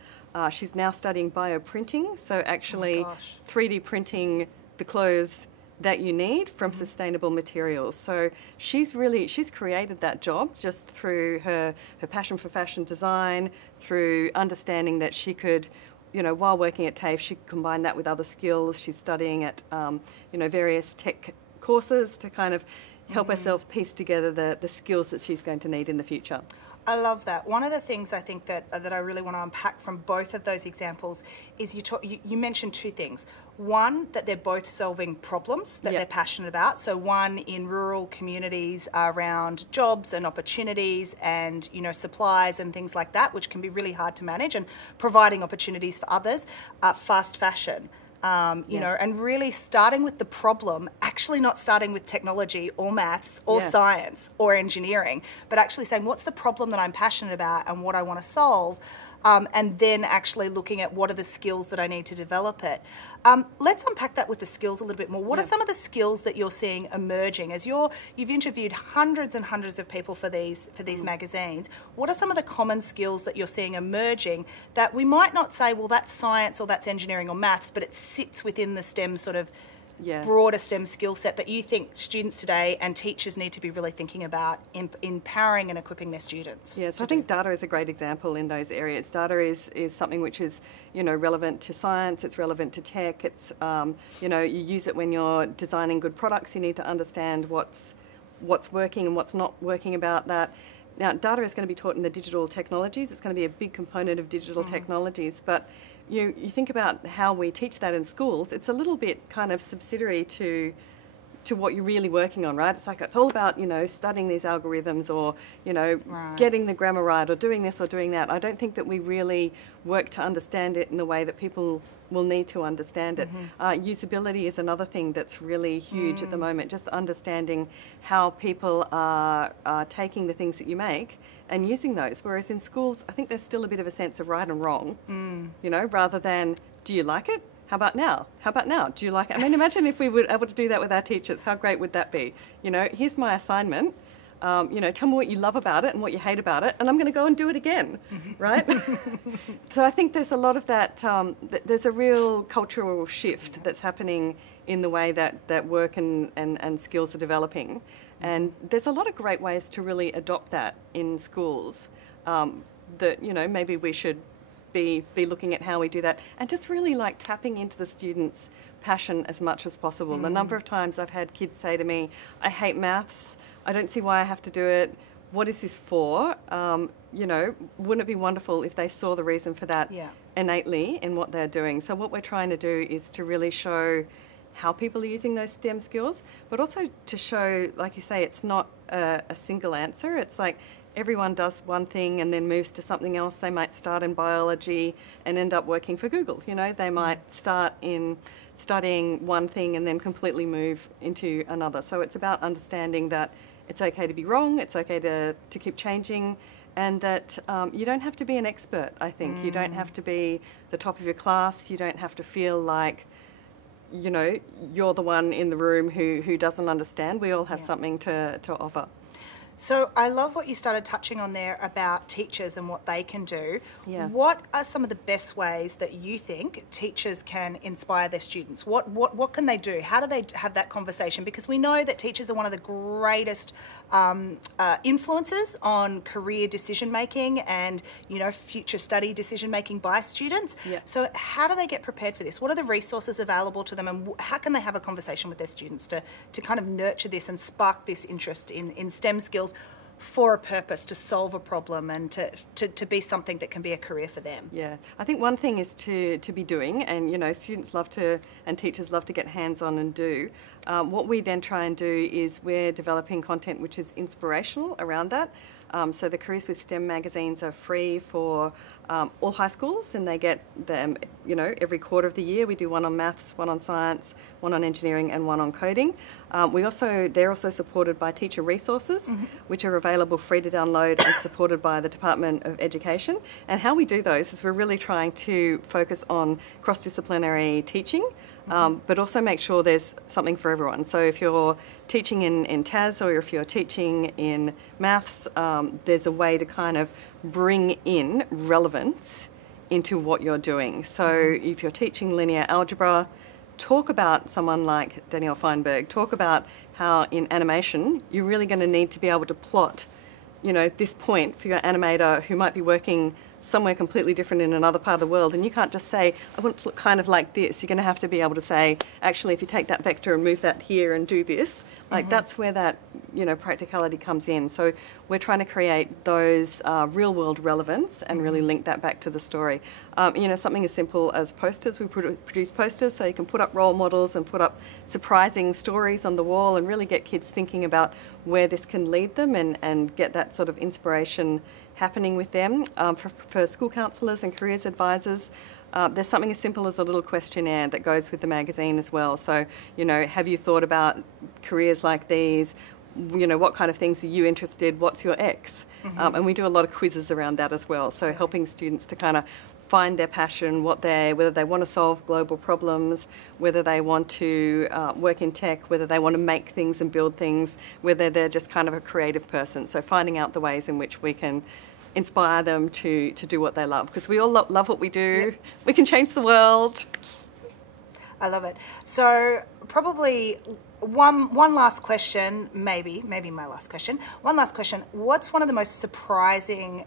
She's now studying bioprinting, so actually 3D printing the clothes that you need from sustainable materials. So she's created that job just through her passion for fashion design, through understanding that she could, you know, while working at TAFE, she could combine that with other skills. She's studying at, you know, various tech courses to kind of help herself piece together the skills that she's going to need in the future. I love that. One of the things I think that I really want to unpack from both of those examples is you mentioned two things. One, that they're both solving problems that they're passionate about. So one in rural communities around jobs and opportunities and, you know, supplies and things like that, which can be really hard to manage, and providing opportunities for others. Fast fashion. You know, and really starting with the problem, actually not starting with technology or maths or science or engineering, but actually saying what's the problem that I'm passionate about and what I want to solve, and then actually looking at what are the skills that I need to develop it. Let's unpack that with the skills a little bit more. What are some of the skills that you're seeing emerging as you've interviewed hundreds and hundreds of people for these magazines? What are some of the common skills that you're seeing emerging that we might not say, well, that's science or that's engineering or maths, but it sits within the STEM sort of broader STEM skill set that you think students today and teachers need to be really thinking about in empowering and equipping their students? Yes, I think data is a great example in those areas. Data is something which is, you know, relevant to science, it's relevant to tech, it's, you know, you use it when you're designing good products. You need to understand what's working and what's not working about that. Now, data is going to be taught in the digital technologies. It's going to be a big component of digital technologies, but you think about how we teach that in schools, it's a little bit kind of subsidiary to what you're really working on, right? It's like, it's all about, you know, studying these algorithms or, you know, getting the grammar right or doing this or doing that. I don't think that we really work to understand it in the way that people will need to understand it. Usability is another thing that's really huge at the moment, just understanding how people are taking the things that you make and using those. Whereas in schools, I think there's still a bit of a sense of right and wrong, you know, rather than, do you like it? How about now? How about now? Do you like it? I mean, imagine if we were able to do that with our teachers. How great would that be? You know, here's my assignment. You know, tell me what you love about it and what you hate about it, and I'm going to go and do it again, right? So I think there's a lot of that, there's a real cultural shift that's happening in the way that work and skills are developing. And there's a lot of great ways to really adopt that in schools that, you know, maybe we should be looking at how we do that and just really like tapping into the students' passion as much as possible. The number of times I've had kids say to me, I hate maths, I don't see why I have to do it, what is this for? You know, wouldn't it be wonderful if they saw the reason for that innately in what they're doing? So what we're trying to do is to really show how people are using those STEM skills, but also to show, like you say, it's not a single answer. It's like everyone does one thing and then moves to something else. They might start in biology and end up working for Google. You know, they might start in studying one thing and then completely move into another. So it's about understanding that it's okay to be wrong, it's okay to keep changing, and that you don't have to be an expert, I think. You don't have to be the top of your class. You don't have to feel like, you know, you're the one in the room who doesn't understand. We all have something to offer. So I love what you started touching on there about teachers and what they can do. Yeah. What are some of the best ways that you think teachers can inspire their students? What can they do? How do they have that conversation? Because we know that teachers are one of the greatest influences on career decision making and, you know, future study decision making by students. Yeah. So how do they get prepared for this? What are the resources available to them, and how can they have a conversation with their students to kind of nurture this and spark this interest in STEM skills for a purpose, to solve a problem and to be something that can be a career for them? Yeah, I think one thing is to be doing, and, you know, students love to and teachers love to get hands-on and do. What we then try and do is we're developing content which is inspirational around that. So the Careers with STEM magazines are free for all high schools, and they get them, you know, every quarter of the year. We do one on maths, one on science, one on engineering, and one on coding. They're also supported by teacher resources, which are available free to download and supported by the Department of Education. And how we do those is we're really trying to focus on cross-disciplinary teaching. but also make sure there's something for everyone. So if you're teaching in TAS or if you're teaching in maths, there's a way to kind of bring in relevance into what you're doing. So if you're teaching linear algebra, talk about someone like Danielle Feinberg, talk about how in animation you're really going to need to be able to plot, you know, this point for your animator who might be working somewhere completely different in another part of the world, and you can't just say, I want it to look kind of like this. You're going to have to be able to say, actually, if you take that vector and move that here and do this, like that's where that, you know, practicality comes in. So we're trying to create those real world relevance and really link that back to the story. You know, something as simple as posters. We produce posters so you can put up role models and put up surprising stories on the wall and really get kids thinking about where this can lead them and get that sort of inspiration happening with them. For school counsellors and careers advisors, there's something as simple as a little questionnaire that goes with the magazine as well. So, you know, have you thought about careers like these? You know, what kind of things are you interested? What's your X? And we do a lot of quizzes around that as well. So helping students to kind of find their passion, whether they want to solve global problems, whether they want to work in tech, whether they want to make things and build things, whether they're just kind of a creative person. So finding out the ways in which we can inspire them to do what they love, because we all love what we do. Yep. We can change the world. I love it. So probably one last question, maybe my last question. One last question. What's one of the most surprising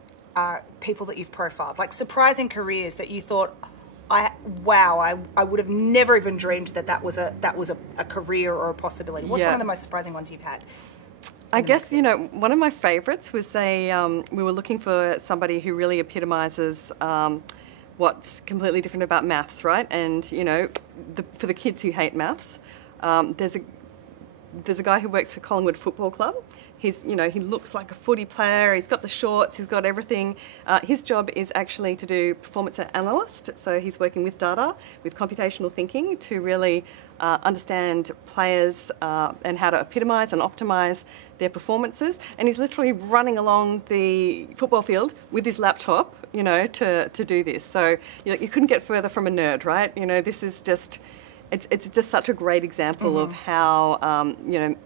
people that you've profiled, like surprising careers that you thought, I would have never even dreamed that was a career or a possibility? What's one of the most surprising ones you've had? I guess, you know, one of my favourites was we were looking for somebody who really epitomises what's completely different about maths, right? And, you know, for the kids who hate maths, there's a guy who works for Collingwood Football Club. He's, you know, he looks like a footy player. He's got the shorts. He's got everything. His job is actually to do performance analyst. So he's working with data, with computational thinking to really understand players and how to epitomise and optimise their performances. And he's literally running along the football field with his laptop, you know, to do this. So you couldn't get further from a nerd, right? You know, this is just, it's just such a great example of how, you know,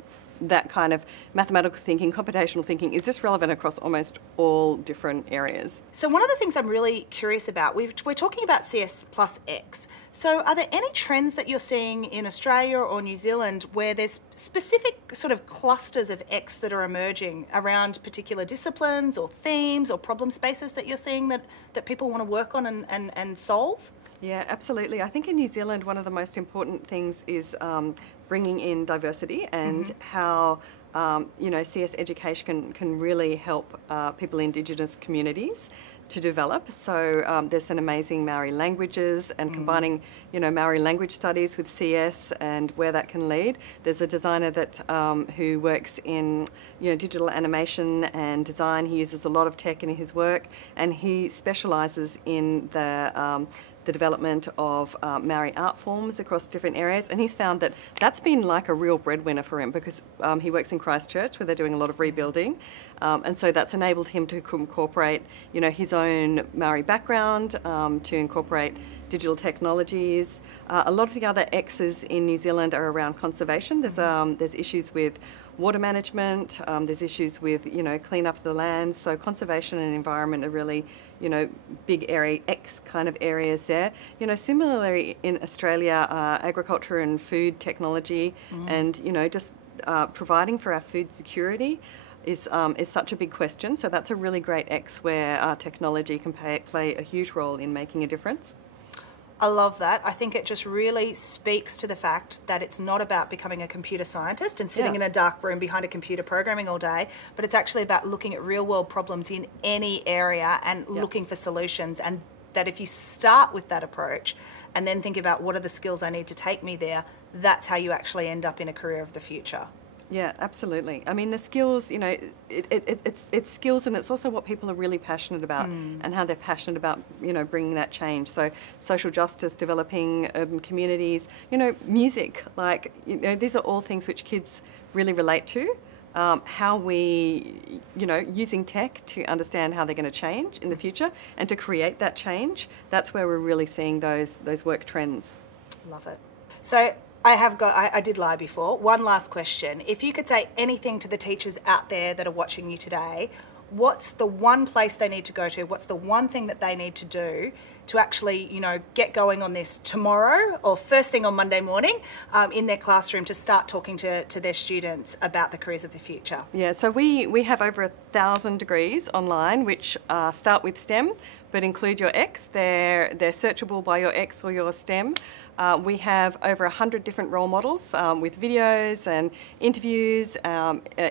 that kind of mathematical thinking, computational thinking is just relevant across almost all different areas. So one of the things I'm really curious about, we're talking about CS plus X. So are there any trends that you're seeing in Australia or New Zealand where there's specific sort of clusters of X that are emerging around particular disciplines or themes or problem spaces that you're seeing that people want to work on and solve? Yeah, absolutely. I think in New Zealand, one of the most important things is bringing in diversity and how, you know, CS education can really help people in Indigenous communities to develop. So there's some amazing Maori languages and combining, you know, Maori language studies with CS and where that can lead. There's a designer that who works in, you know, digital animation and design. He uses a lot of tech in his work, and he specialises in the development of Maori art forms across different areas, and he's found that that's been like a real breadwinner for him because he works in Christchurch where they're doing a lot of rebuilding, and so that's enabled him to incorporate, you know, his own Maori background, to incorporate digital technologies. A lot of the other X's in New Zealand are around conservation. There's issues with water management, there's issues with, you know, clean up the land, so conservation and environment are really, you know, big area, X kind of areas there. You know, similarly in Australia, agriculture and food technology and, you know, just providing for our food security is such a big question. So that's a really great X where technology can play a huge role in making a difference. I love that. I think it just really speaks to the fact that it's not about becoming a computer scientist and sitting in a dark room behind a computer programming all day, but it's actually about looking at real world problems in any area and looking for solutions. And that if you start with that approach and then think about what are the skills I need to take me there, that's how you actually end up in a career of the future. Yeah, absolutely. I mean, the skills, you know, it's skills, and it's also what people are really passionate about and how they're passionate about, you know, bringing that change. So social justice, developing urban communities, you know, music, like, you know, these are all things which kids really relate to. How we, you know, using tech to understand how they're going to change in the future and to create that change, that's where we're really seeing those work trends. Love it. So I did lie before. One last question. If you could say anything to the teachers out there that are watching you today, what's the one place they need to go to? What's the one thing that they need to do to actually, you know, get going on this tomorrow or first thing on Monday morning in their classroom to start talking to their students about the careers of the future? Yeah, so we have over 1,000 degrees online which start with STEM but include your X. They're searchable by your X or your STEM. We have over 100 different role models with videos and interviews,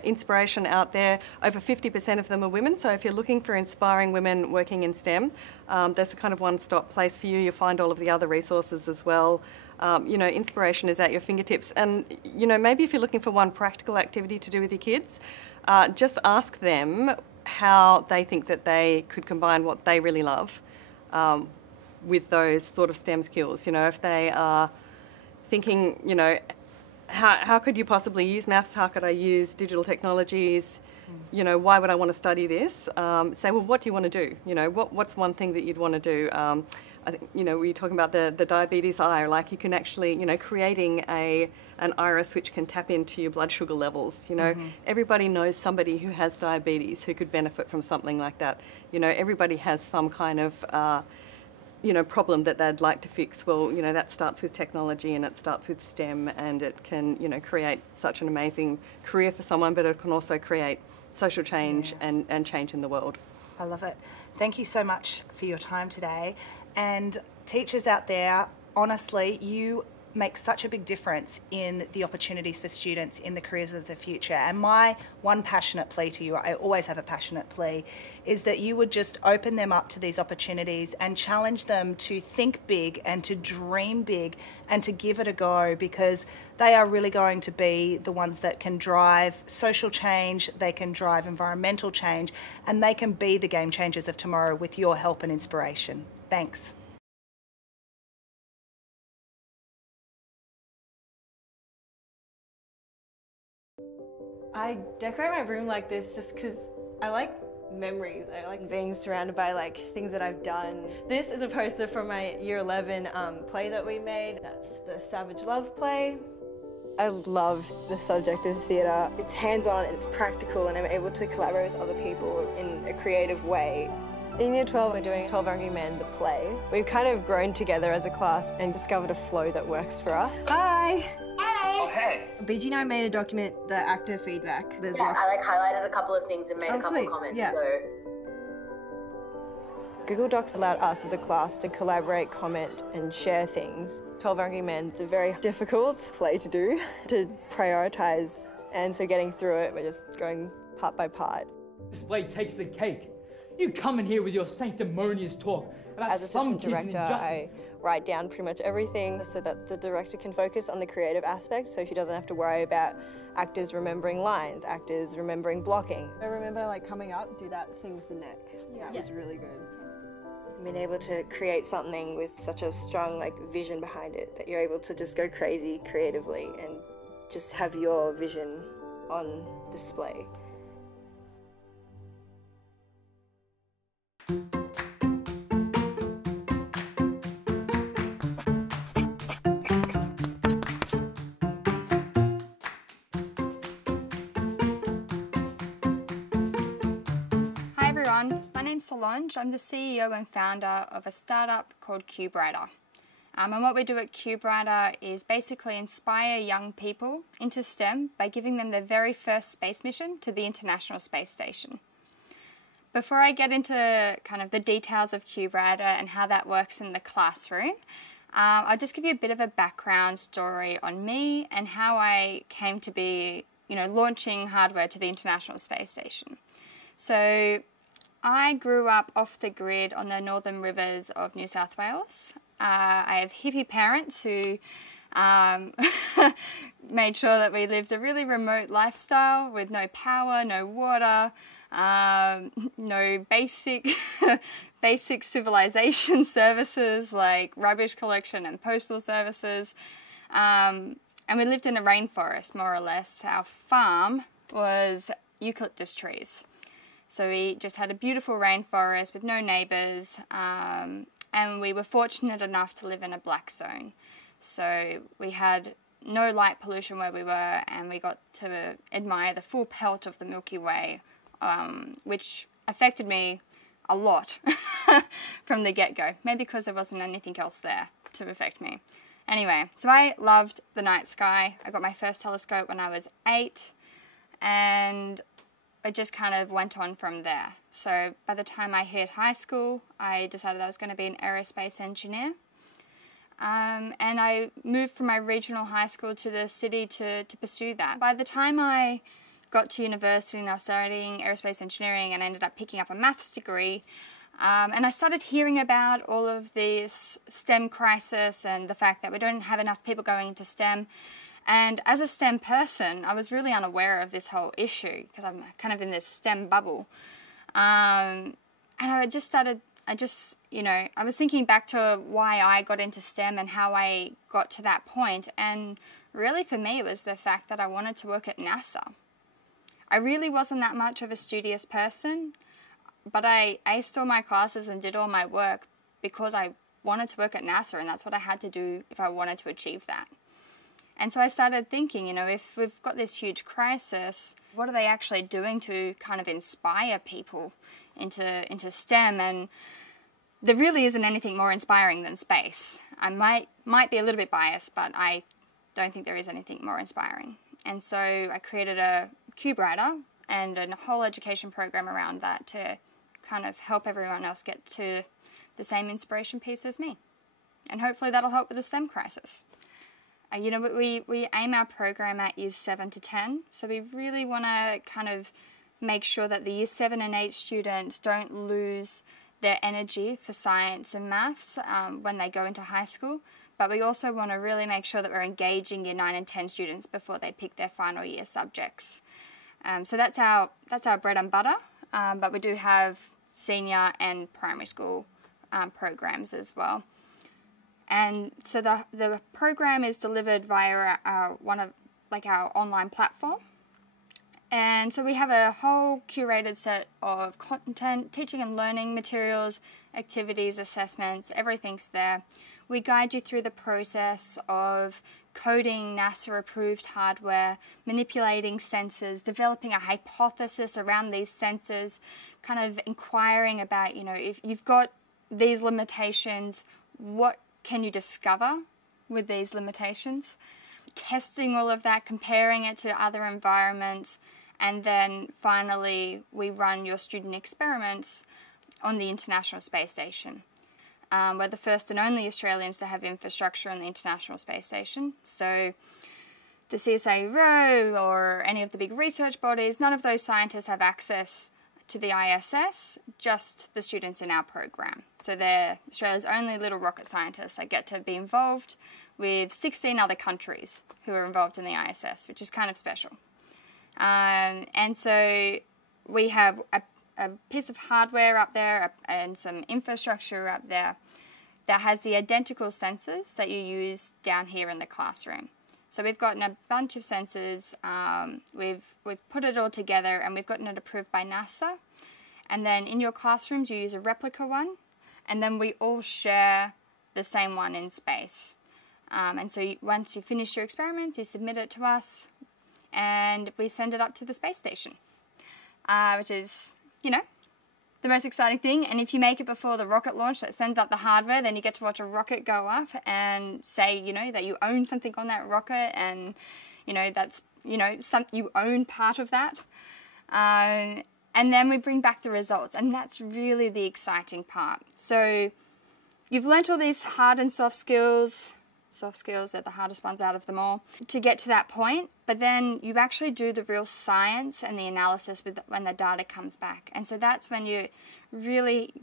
inspiration out there. Over 50% of them are women, so if you're looking for inspiring women working in STEM, that's a kind of one-stop place for you. You'll find all of the other resources as well. You know, inspiration is at your fingertips. And, you know, maybe if you're looking for one practical activity to do with your kids, just ask them how they think that they could combine what they really love with those sort of STEM skills. You know, if they are thinking, you know, how could you possibly use maths? How could I use digital technologies? You know, why would I want to study this? Say, well, what do you want to do? You know, what's one thing that you'd want to do? I think, you know, we're talking about the diabetes eye, like you can actually, you know, creating an iris which can tap into your blood sugar levels. You know, everybody knows somebody who has diabetes who could benefit from something like that. You know, everybody has some kind of you know, problem that they'd like to fix. Well, you know, that starts with technology and it starts with STEM, and it can, you know, create such an amazing career for someone, but it can also create social change and change in the world. I love it. Thank you so much for your time today. And teachers out there, honestly, you make such a big difference in the opportunities for students in the careers of the future. And my one passionate plea to you, I always have a passionate plea, is that you would just open them up to these opportunities and challenge them to think big and to dream big and to give it a go, because they are really going to be the ones that can drive social change, they can drive environmental change, and they can be the game changers of tomorrow with your help and inspiration. Thanks. I decorate my room like this just because I like memories. I like being surrounded by like things that I've done. This is a poster from my year 11 play that we made. That's the Savage Love play. I love the subject of theatre. It's hands-on and it's practical, and I'm able to collaborate with other people in a creative way. In Year 12, we're doing 12 Angry Men, the play. We've kind of grown together as a class and discovered a flow that works for us. Hi! Hi! Oh, hey! BG and I made a document, the actor feedback. There's I highlighted a couple of things and made a couple sweet. comments. Yeah. So. Google Docs allowed us as a class to collaborate, comment and share things. 12 Angry Men, it's a very difficult play to do, to prioritise, and so getting through it, we're just going part by part. Display takes the cake. You come in here with your sanctimonious talk about as some assistant kids' director, injustice. I write down pretty much everything so that the director can focus on the creative aspect, so she doesn't have to worry about actors remembering lines, actors remembering blocking. I remember like coming up, do that thing with the neck. That was really good. Being able to create something with such a strong like vision behind it that you're able to just go crazy creatively and just have your vision on display. Hi everyone, my name's Solange. I'm the CEO and founder of a startup called CubeWriter. And what we do at CubeWriter is basically inspire young people into STEM by giving them their very first space mission to the International Space Station. Before I get into kind of the details of CubeWriter and how that works in the classroom, I'll just give you a bit of a background story on me and how I came to be, launching hardware to the International Space Station. So I grew up off the grid on the northern rivers of New South Wales. I have hippie parents who made sure that we lived a really remote lifestyle with no power, no water, no basic civilization services like rubbish collection and postal services. And we lived in a rainforest, more or less. Our farm was eucalyptus trees. So we just had a beautiful rainforest with no neighbours, and we were fortunate enough to live in a black zone. So we had no light pollution where we were, and we got to admire the full pelt of the Milky Way, which affected me a lot from the get-go. Maybe because there wasn't anything else there to affect me. Anyway, so I loved the night sky. I got my first telescope when I was 8, and it just kind of went on from there. So by the time I hit high school, I decided I was going to be an aerospace engineer. And I moved from my regional high school to the city to pursue that. By the time I got to university and I was studying aerospace engineering, and I ended up picking up a maths degree, and I started hearing about all of this STEM crisis and the fact that we don't have enough people going into STEM. And as a STEM person, I was really unaware of this whole issue because I'm kind of in this STEM bubble. And I was thinking back to why I got into STEM and how I got to that point. And really for me, it was the fact that I wanted to work at NASA. I really wasn't that much of a studious person, but I aced all my classes and did all my work because I wanted to work at NASA, and that's what I had to do if I wanted to achieve that. And so I started thinking, if we've got this huge crisis, what are they actually doing to kind of inspire people into STEM? And there really isn't anything more inspiring than space. I might be a little bit biased, but I don't think there is anything more inspiring. And so I created a cube writer and a whole education program around that to kind of help everyone else get to the same inspiration piece as me. And hopefully that'll help with the STEM crisis. We aim our program at years 7 to 10, so we really want to kind of make sure that the year 7 and 8 students don't lose their energy for science and maths when they go into high school, but we also want to really make sure that we're engaging year 9 and 10 students before they pick their final year subjects. So that's our bread and butter, but we do have senior and primary school programs as well. And so the program is delivered via our online platform. And so we have a whole curated set of content, teaching and learning materials, activities, assessments, everything's there. We guide you through the process of coding NASA-approved hardware, manipulating sensors, developing a hypothesis around these sensors, kind of inquiring about, if you've got these limitations, what can you discover with these limitations? Testing all of that, comparing it to other environments, and then finally we run your student experiments on the International Space Station. We're the first and only Australians to have infrastructure on the International Space Station. So the CSIRO or any of the big research bodies, none of those scientists have access to the ISS, just the students in our program. So they're Australia's only little rocket scientists that get to be involved with 16 other countries who are involved in the ISS, which is kind of special. And so we have a piece of hardware up there and some infrastructure up there that has the identical sensors that you use down here in the classroom. So we've gotten a bunch of sensors, we've put it all together, and we've gotten it approved by NASA. And then in your classrooms you use a replica one, and then we all share the same one in space. And so once you finish your experiments, you submit it to us, and we send it up to the space station, which is, the most exciting thing. And if you make it before the rocket launch that sends up the hardware, then you get to watch a rocket go up and say, that you own something on that rocket, and, that's, you own part of that. And then we bring back the results, and that's really the exciting part. So you've learnt all these hard and soft skills. Soft skills are the hardest ones out of them all to get to that point, but then you actually do the real science and the analysis when the data comes back. And so that's when you really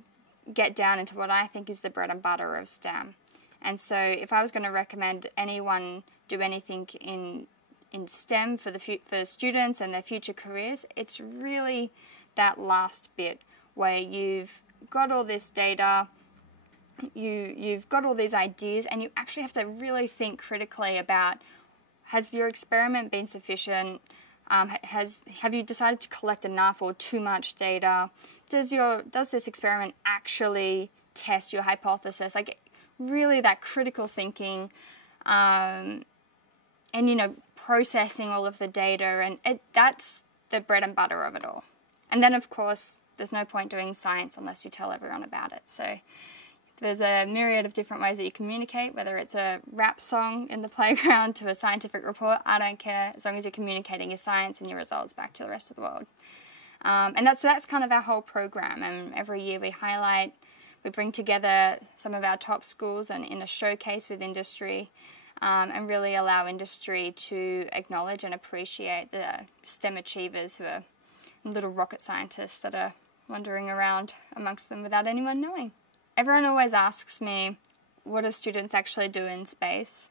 get down into what I think is the bread and butter of STEM. And so if I was going to recommend anyone do anything in STEM for students and their future careers, it's really that last bit where you've got all this data, you've got all these ideas, and you actually have to really think critically about, has your experiment been sufficient? Have you decided to collect enough or too much data? Does this experiment actually test your hypothesis? Like, really that critical thinking and, you know, processing all of the data, and that's the bread and butter of it all. And then, of course, there's no point doing science unless you tell everyone about it. So there's a myriad of different ways that you communicate, whether it's a rap song in the playground to a scientific report. I don't care, as long as you're communicating your science and your results back to the rest of the world. And that's kind of our whole program. And every year we bring together some of our top schools and in a showcase with industry, and really allow industry to acknowledge and appreciate the STEM achievers who are little rocket scientists that are wandering around amongst them without anyone knowing. Everyone always asks me, what do students actually do in space?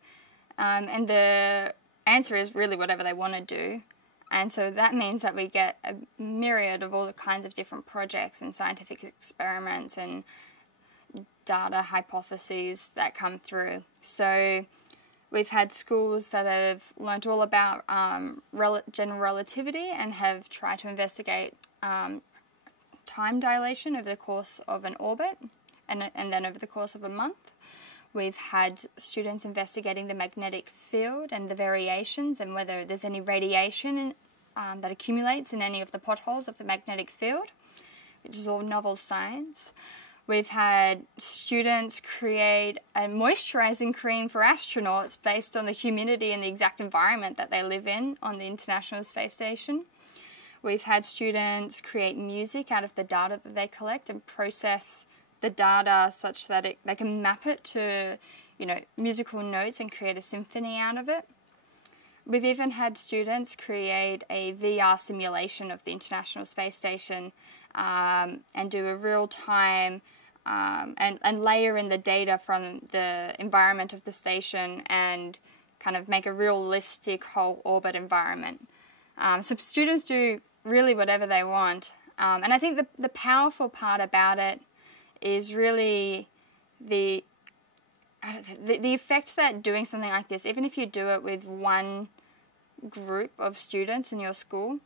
And the answer is really whatever they want to do. And so that means that we get a myriad of all the kinds of different projects and scientific experiments and data hypotheses that come through. So we've had schools that have learnt all about general relativity and have tried to investigate time dilation over the course of an orbit and then over the course of a month. We've had students investigating the magnetic field and the variations and whether there's any radiation that accumulates in any of the potholes of the magnetic field, which is all novel science. We've had students create a moisturising cream for astronauts based on the humidity and the exact environment that they live in on the International Space Station. We've had students create music out of the data that they collect and process the data such that they can map it to, you know, musical notes and create a symphony out of it. We've even had students create a VR simulation of the International Space Station and do a real-time and layer in the data from the environment of the station and kind of make a realistic whole orbit environment. So students do really whatever they want. And I think the powerful part about it is really the effect that doing something like this, even if you do it with one group of students in your school,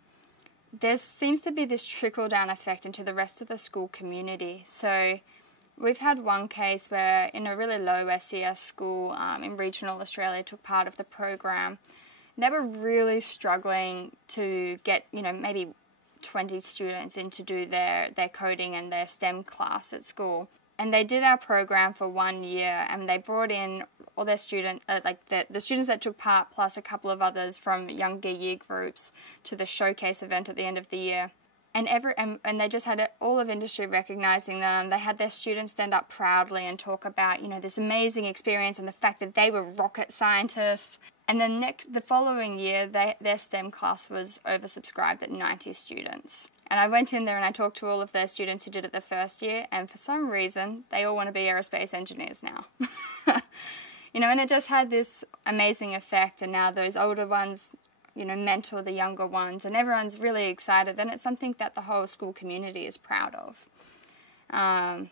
there seems to be this trickle-down effect into the rest of the school community. So we've had one case where in a really low SES school in regional Australia took part of the program. They were really struggling to get, you know, maybe 20 students in to do their coding and their STEM class at school. And they did our program for 1 year, and they brought in all their students, the students that took part, plus a couple of others from younger year groups to the showcase event at the end of the year. And they just had all of industry recognising them. They had their students stand up proudly and talk about, you know, this amazing experience and the fact that they were rocket scientists. And then the following year, their STEM class was oversubscribed at 90 students. And I went in there and I talked to all of their students who did it the first year, and for some reason, they all want to be aerospace engineers now. You know, and it just had this amazing effect, and now those older ones, you know, mentor the younger ones, and everyone's really excited, and it's something that the whole school community is proud of,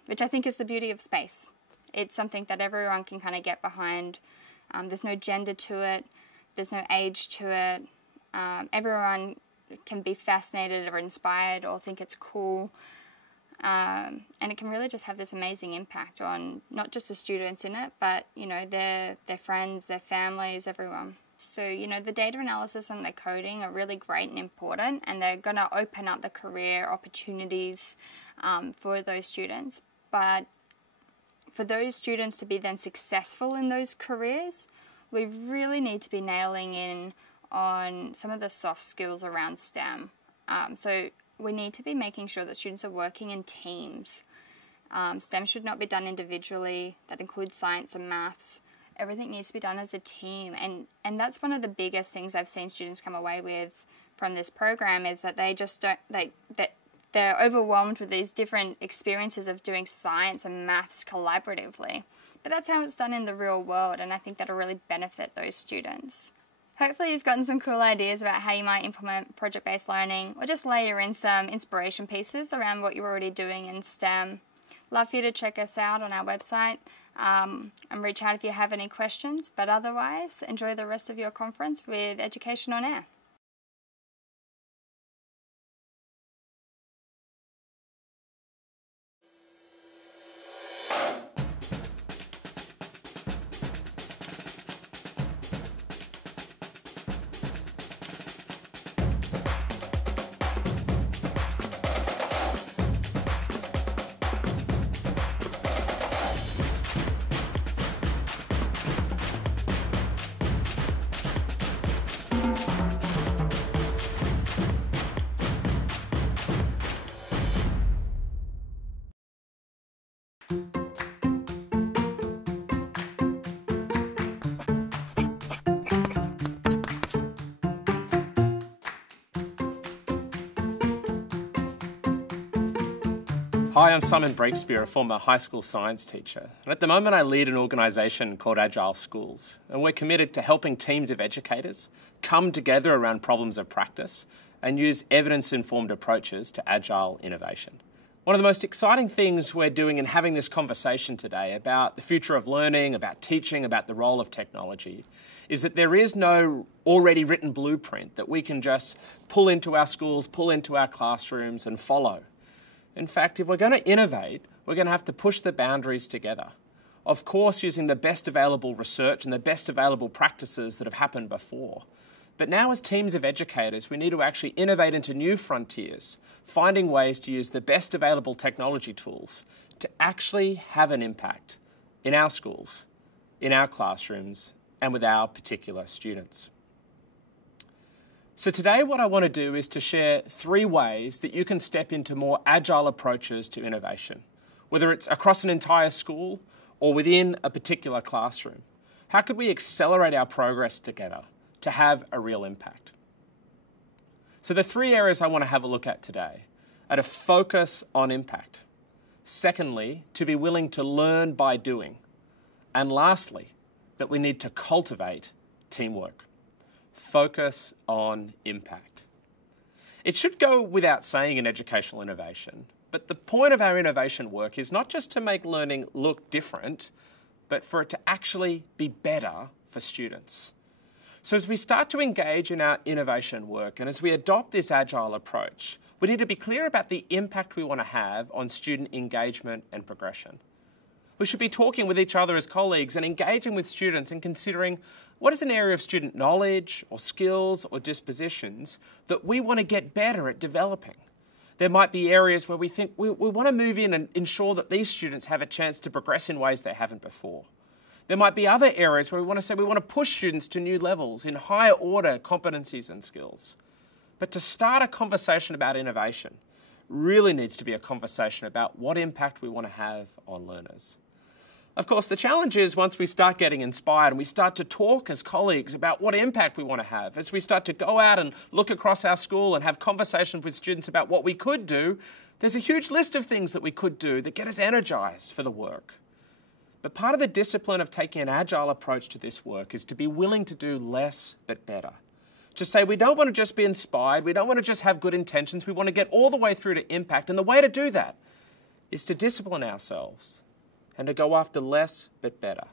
which I think is the beauty of space. It's something that everyone can kind of get behind. There's no gender to it, there's no age to it. Everyone can be fascinated or inspired or think it's cool. And it can really just have this amazing impact on not just the students in it, but, you know, their friends, their families, everyone. So, you know, the data analysis and the coding are really great and important, and they're going to open up the career opportunities for those students. But for those students to be then successful in those careers, we really need to be nailing in on some of the soft skills around STEM. So we need to be making sure that students are working in teams. STEM should not be done individually. That includes science and maths. Everything needs to be done as a team. And that's one of the biggest things I've seen students come away with from this program, is that they just don't, they're overwhelmed with these different experiences of doing science and maths collaboratively. But that's how it's done in the real world, and I think that'll really benefit those students. Hopefully you've gotten some cool ideas about how you might implement project-based learning, or just layer in some inspiration pieces around what you're already doing in STEM. Love for you to check us out on our website and reach out if you have any questions, but otherwise enjoy the rest of your conference with Education on Air. Hi, I'm Simon Breakspear, a former high school science teacher. And at the moment I lead an organisation called Agile Schools. And we're committed to helping teams of educators come together around problems of practice and use evidence-informed approaches to agile innovation. One of the most exciting things we're doing in having this conversation today about the future of learning, about teaching, about the role of technology, is that there is no already written blueprint that we can just pull into our schools, pull into our classrooms and follow. In fact, if we're going to innovate, we're going to have to push the boundaries together. Of course, using the best available research and the best available practices that have happened before. But now as teams of educators, we need to actually innovate into new frontiers, finding ways to use the best available technology tools to actually have an impact in our schools, in our classrooms, and with our particular students. So today what I want to do is to share 3 ways that you can step into more agile approaches to innovation, whether it's across an entire school or within a particular classroom. How could we accelerate our progress together to have a real impact? So the 3 areas I want to have a look at today are to focus on impact. Secondly, to be willing to learn by doing. And lastly, that we need to cultivate teamwork. Focus on impact. It should go without saying in educational innovation, but the point of our innovation work is not just to make learning look different, but for it to actually be better for students. So as we start to engage in our innovation work and as we adopt this agile approach, we need to be clear about the impact we want to have on student engagement and progression. We should be talking with each other as colleagues and engaging with students and considering what is an area of student knowledge or skills or dispositions that we want to get better at developing. There might be areas where we think we want to move in and ensure that these students have a chance to progress in ways they haven't before. There might be other areas where we want to say we want to push students to new levels in higher order competencies and skills. But to start a conversation about innovation really needs to be a conversation about what impact we want to have on learners. Of course, the challenge is once we start getting inspired and we start to talk as colleagues about what impact we want to have, as we start to go out and look across our school and have conversations with students about what we could do, there's a huge list of things that we could do that get us energized for the work. But part of the discipline of taking an agile approach to this work is to be willing to do less but better. To say we don't want to just be inspired, we don't want to just have good intentions, we want to get all the way through to impact. And the way to do that is to discipline ourselves and to go after less but better.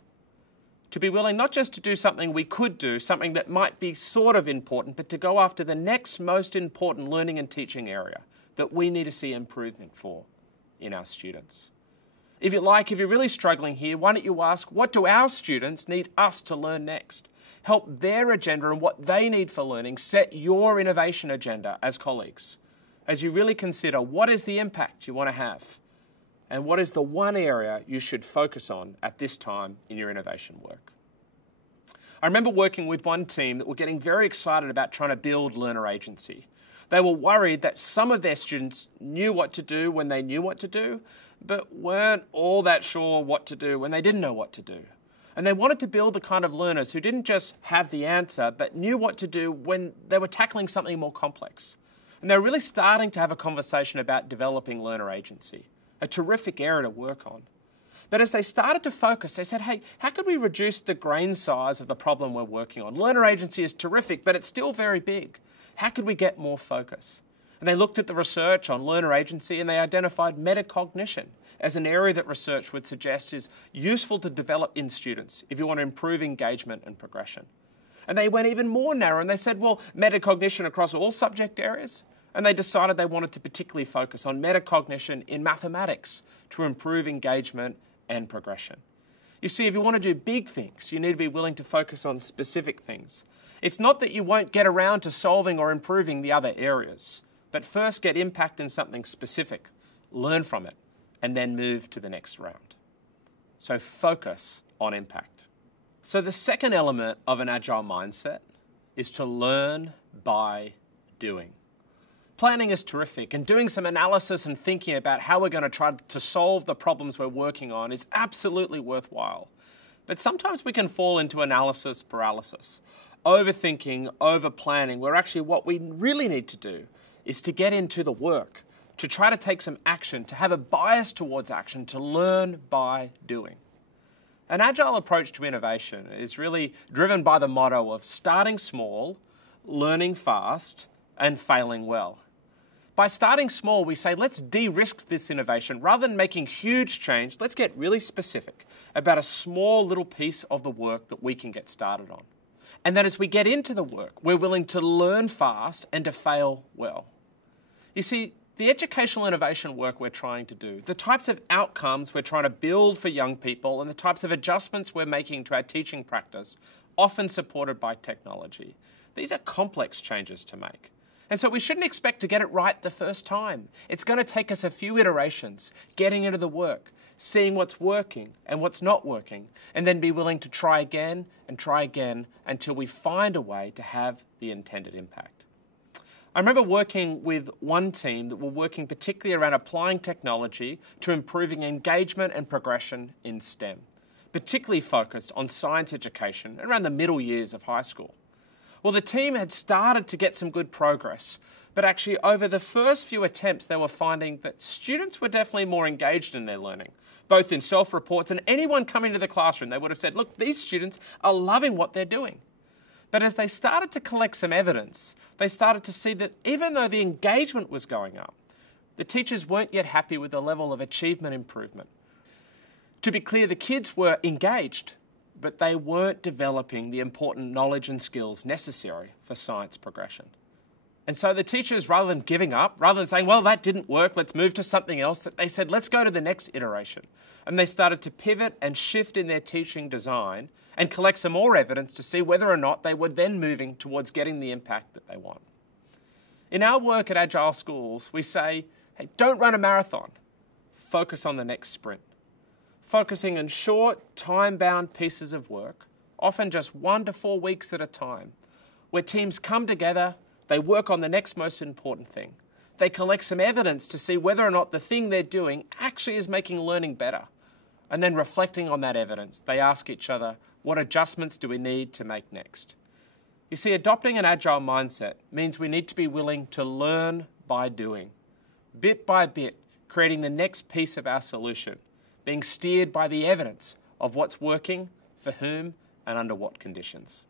To be willing not just to do something we could do, something that might be sort of important, but to go after the next most important learning and teaching area that we need to see improvement for in our students. If you're really struggling here, why don't you ask, what do our students need us to learn next? Help their agenda and what they need for learning set your innovation agenda as colleagues, as you really consider what is the impact you want to have and what is the one area you should focus on at this time in your innovation work. I remember working with one team that were getting very excited about trying to build learner agency. They were worried that some of their students knew what to do when they knew what to do, but weren't all that sure what to do when they didn't know what to do. And they wanted to build the kind of learners who didn't just have the answer, but knew what to do when they were tackling something more complex. And they were really starting to have a conversation about developing learner agency, a terrific area to work on. But as they started to focus, they said, hey, how could we reduce the grain size of the problem we're working on? Learner agency is terrific, but it's still very big. How could we get more focus? And they looked at the research on learner agency and they identified metacognition as an area that research would suggest is useful to develop in students if you want to improve engagement and progression. And they went even more narrow and they said, well, metacognition across all subject areas. And they decided they wanted to particularly focus on metacognition in mathematics to improve engagement and progression. You see, if you want to do big things, you need to be willing to focus on specific things. It's not that you won't get around to solving or improving the other areas, but first get impact in something specific, learn from it, and then move to the next round. So focus on impact. So the second element of an agile mindset is to learn by doing. Planning is terrific, and doing some analysis and thinking about how we're going to try to solve the problems we're working on is absolutely worthwhile. But sometimes we can fall into analysis paralysis, overthinking, over-planning, where actually what we really need to do is to get into the work, to try to take some action, to have a bias towards action, to learn by doing. An agile approach to innovation is really driven by the motto of starting small, learning fast, and failing well. By starting small, we say, let's de-risk this innovation. Rather than making huge change, let's get really specific about a small little piece of the work that we can get started on. And then as we get into the work, we're willing to learn fast and to fail well. You see, the educational innovation work we're trying to do, the types of outcomes we're trying to build for young people, and the types of adjustments we're making to our teaching practice, often supported by technology, these are complex changes to make. And so we shouldn't expect to get it right the first time. It's going to take us a few iterations, getting into the work, seeing what's working and what's not working, and then be willing to try again until we find a way to have the intended impact. I remember working with one team that were working particularly around applying technology to improving engagement and progression in STEM, particularly focused on science education around the middle years of high school. Well, the team had started to get some good progress, but actually over the first few attempts they were finding that students were definitely more engaged in their learning, both in self-reports and anyone coming to the classroom. They would have said, look, these students are loving what they're doing. But as they started to collect some evidence, they started to see that even though the engagement was going up, the teachers weren't yet happy with the level of achievement improvement. To be clear, the kids were engaged, but they weren't developing the important knowledge and skills necessary for science progression. And so the teachers, rather than giving up, rather than saying, well, that didn't work, let's move to something else, they said, let's go to the next iteration. And they started to pivot and shift in their teaching design and collect some more evidence to see whether or not they were then moving towards getting the impact that they want. In our work at Agile Schools, we say, hey, don't run a marathon. Focus on the next sprint. Focusing on short, time-bound pieces of work, often just 1 to 4 weeks at a time, where teams come together, they work on the next most important thing. They collect some evidence to see whether or not the thing they're doing actually is making learning better. And then reflecting on that evidence, they ask each other, what adjustments do we need to make next? You see, adopting an agile mindset means we need to be willing to learn by doing, bit by bit, creating the next piece of our solution, being steered by the evidence of what's working, for whom, and under what conditions.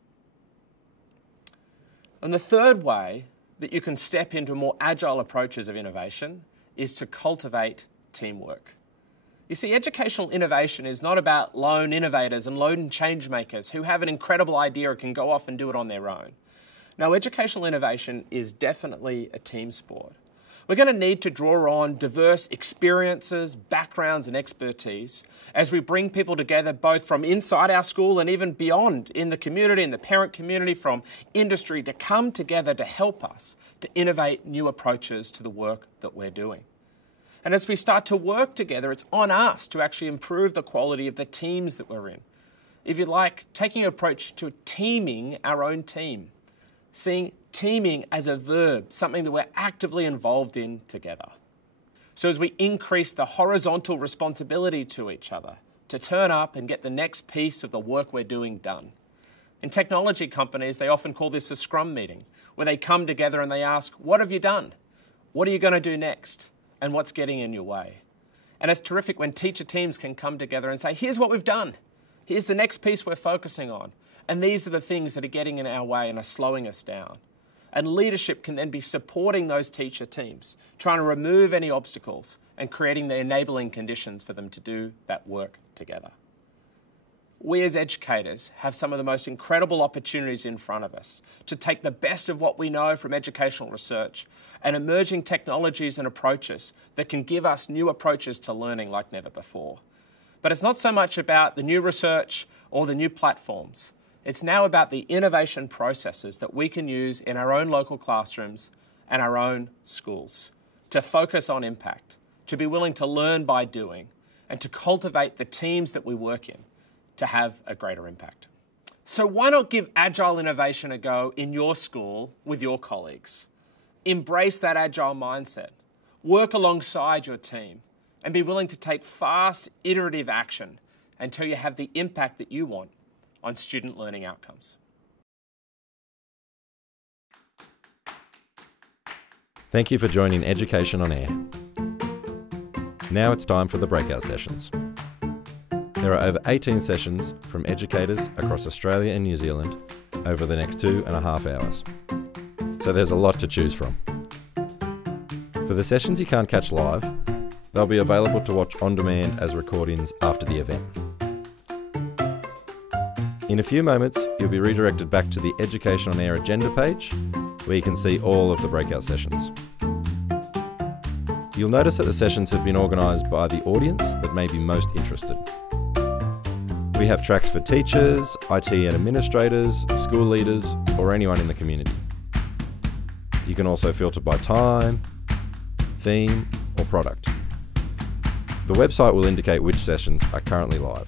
And the third way that you can step into more agile approaches of innovation is to cultivate teamwork. You see, educational innovation is not about lone innovators and lone change makers who have an incredible idea and can go off and do it on their own. No, educational innovation is definitely a team sport. We're going to need to draw on diverse experiences, backgrounds and expertise as we bring people together both from inside our school and even beyond in the community, in the parent community, from industry to come together to help us to innovate new approaches to the work that we're doing. And as we start to work together, it's on us to actually improve the quality of the teams that we're in. If you like, taking an approach to teaming our own team, seeing teaming as a verb, something that we're actively involved in together. So as we increase the horizontal responsibility to each other, to turn up and get the next piece of the work we're doing done. In technology companies, they often call this a scrum meeting, where they come together and they ask, what have you done? What are you going to do next? And what's getting in your way? And it's terrific when teacher teams can come together and say, here's what we've done. Here's the next piece we're focusing on. And these are the things that are getting in our way and are slowing us down. And leadership can then be supporting those teacher teams, trying to remove any obstacles and creating the enabling conditions for them to do that work together. We as educators have some of the most incredible opportunities in front of us to take the best of what we know from educational research and emerging technologies and approaches that can give us new approaches to learning like never before. But it's not so much about the new research or the new platforms. It's now about the innovation processes that we can use in our own local classrooms and our own schools to focus on impact, to be willing to learn by doing, and to cultivate the teams that we work in to have a greater impact. So why not give agile innovation a go in your school with your colleagues? Embrace that agile mindset, work alongside your team, and be willing to take fast, iterative action until you have the impact that you want on student learning outcomes. Thank you for joining Education on Air. Now it's time for the breakout sessions. There are over 18 sessions from educators across Australia and New Zealand over the next 2.5 hours. So there's a lot to choose from. For the sessions you can't catch live, they'll be available to watch on demand as recordings after the event. In a few moments, you'll be redirected back to the Education on Air agenda page, where you can see all of the breakout sessions. You'll notice that the sessions have been organised by the audience that may be most interested. We have tracks for teachers, IT and administrators, school leaders, or anyone in the community. You can also filter by time, theme, or product. The website will indicate which sessions are currently live.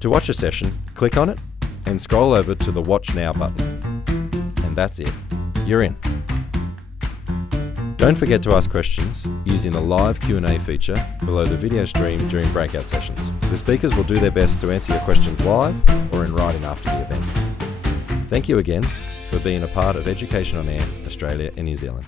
To watch a session, click on it and scroll over to the Watch Now button. And that's it. You're in. Don't forget to ask questions using the live Q&A feature below the video stream during breakout sessions. The speakers will do their best to answer your questions live or in writing after the event. Thank you again for being a part of Education on Air, Australia and New Zealand.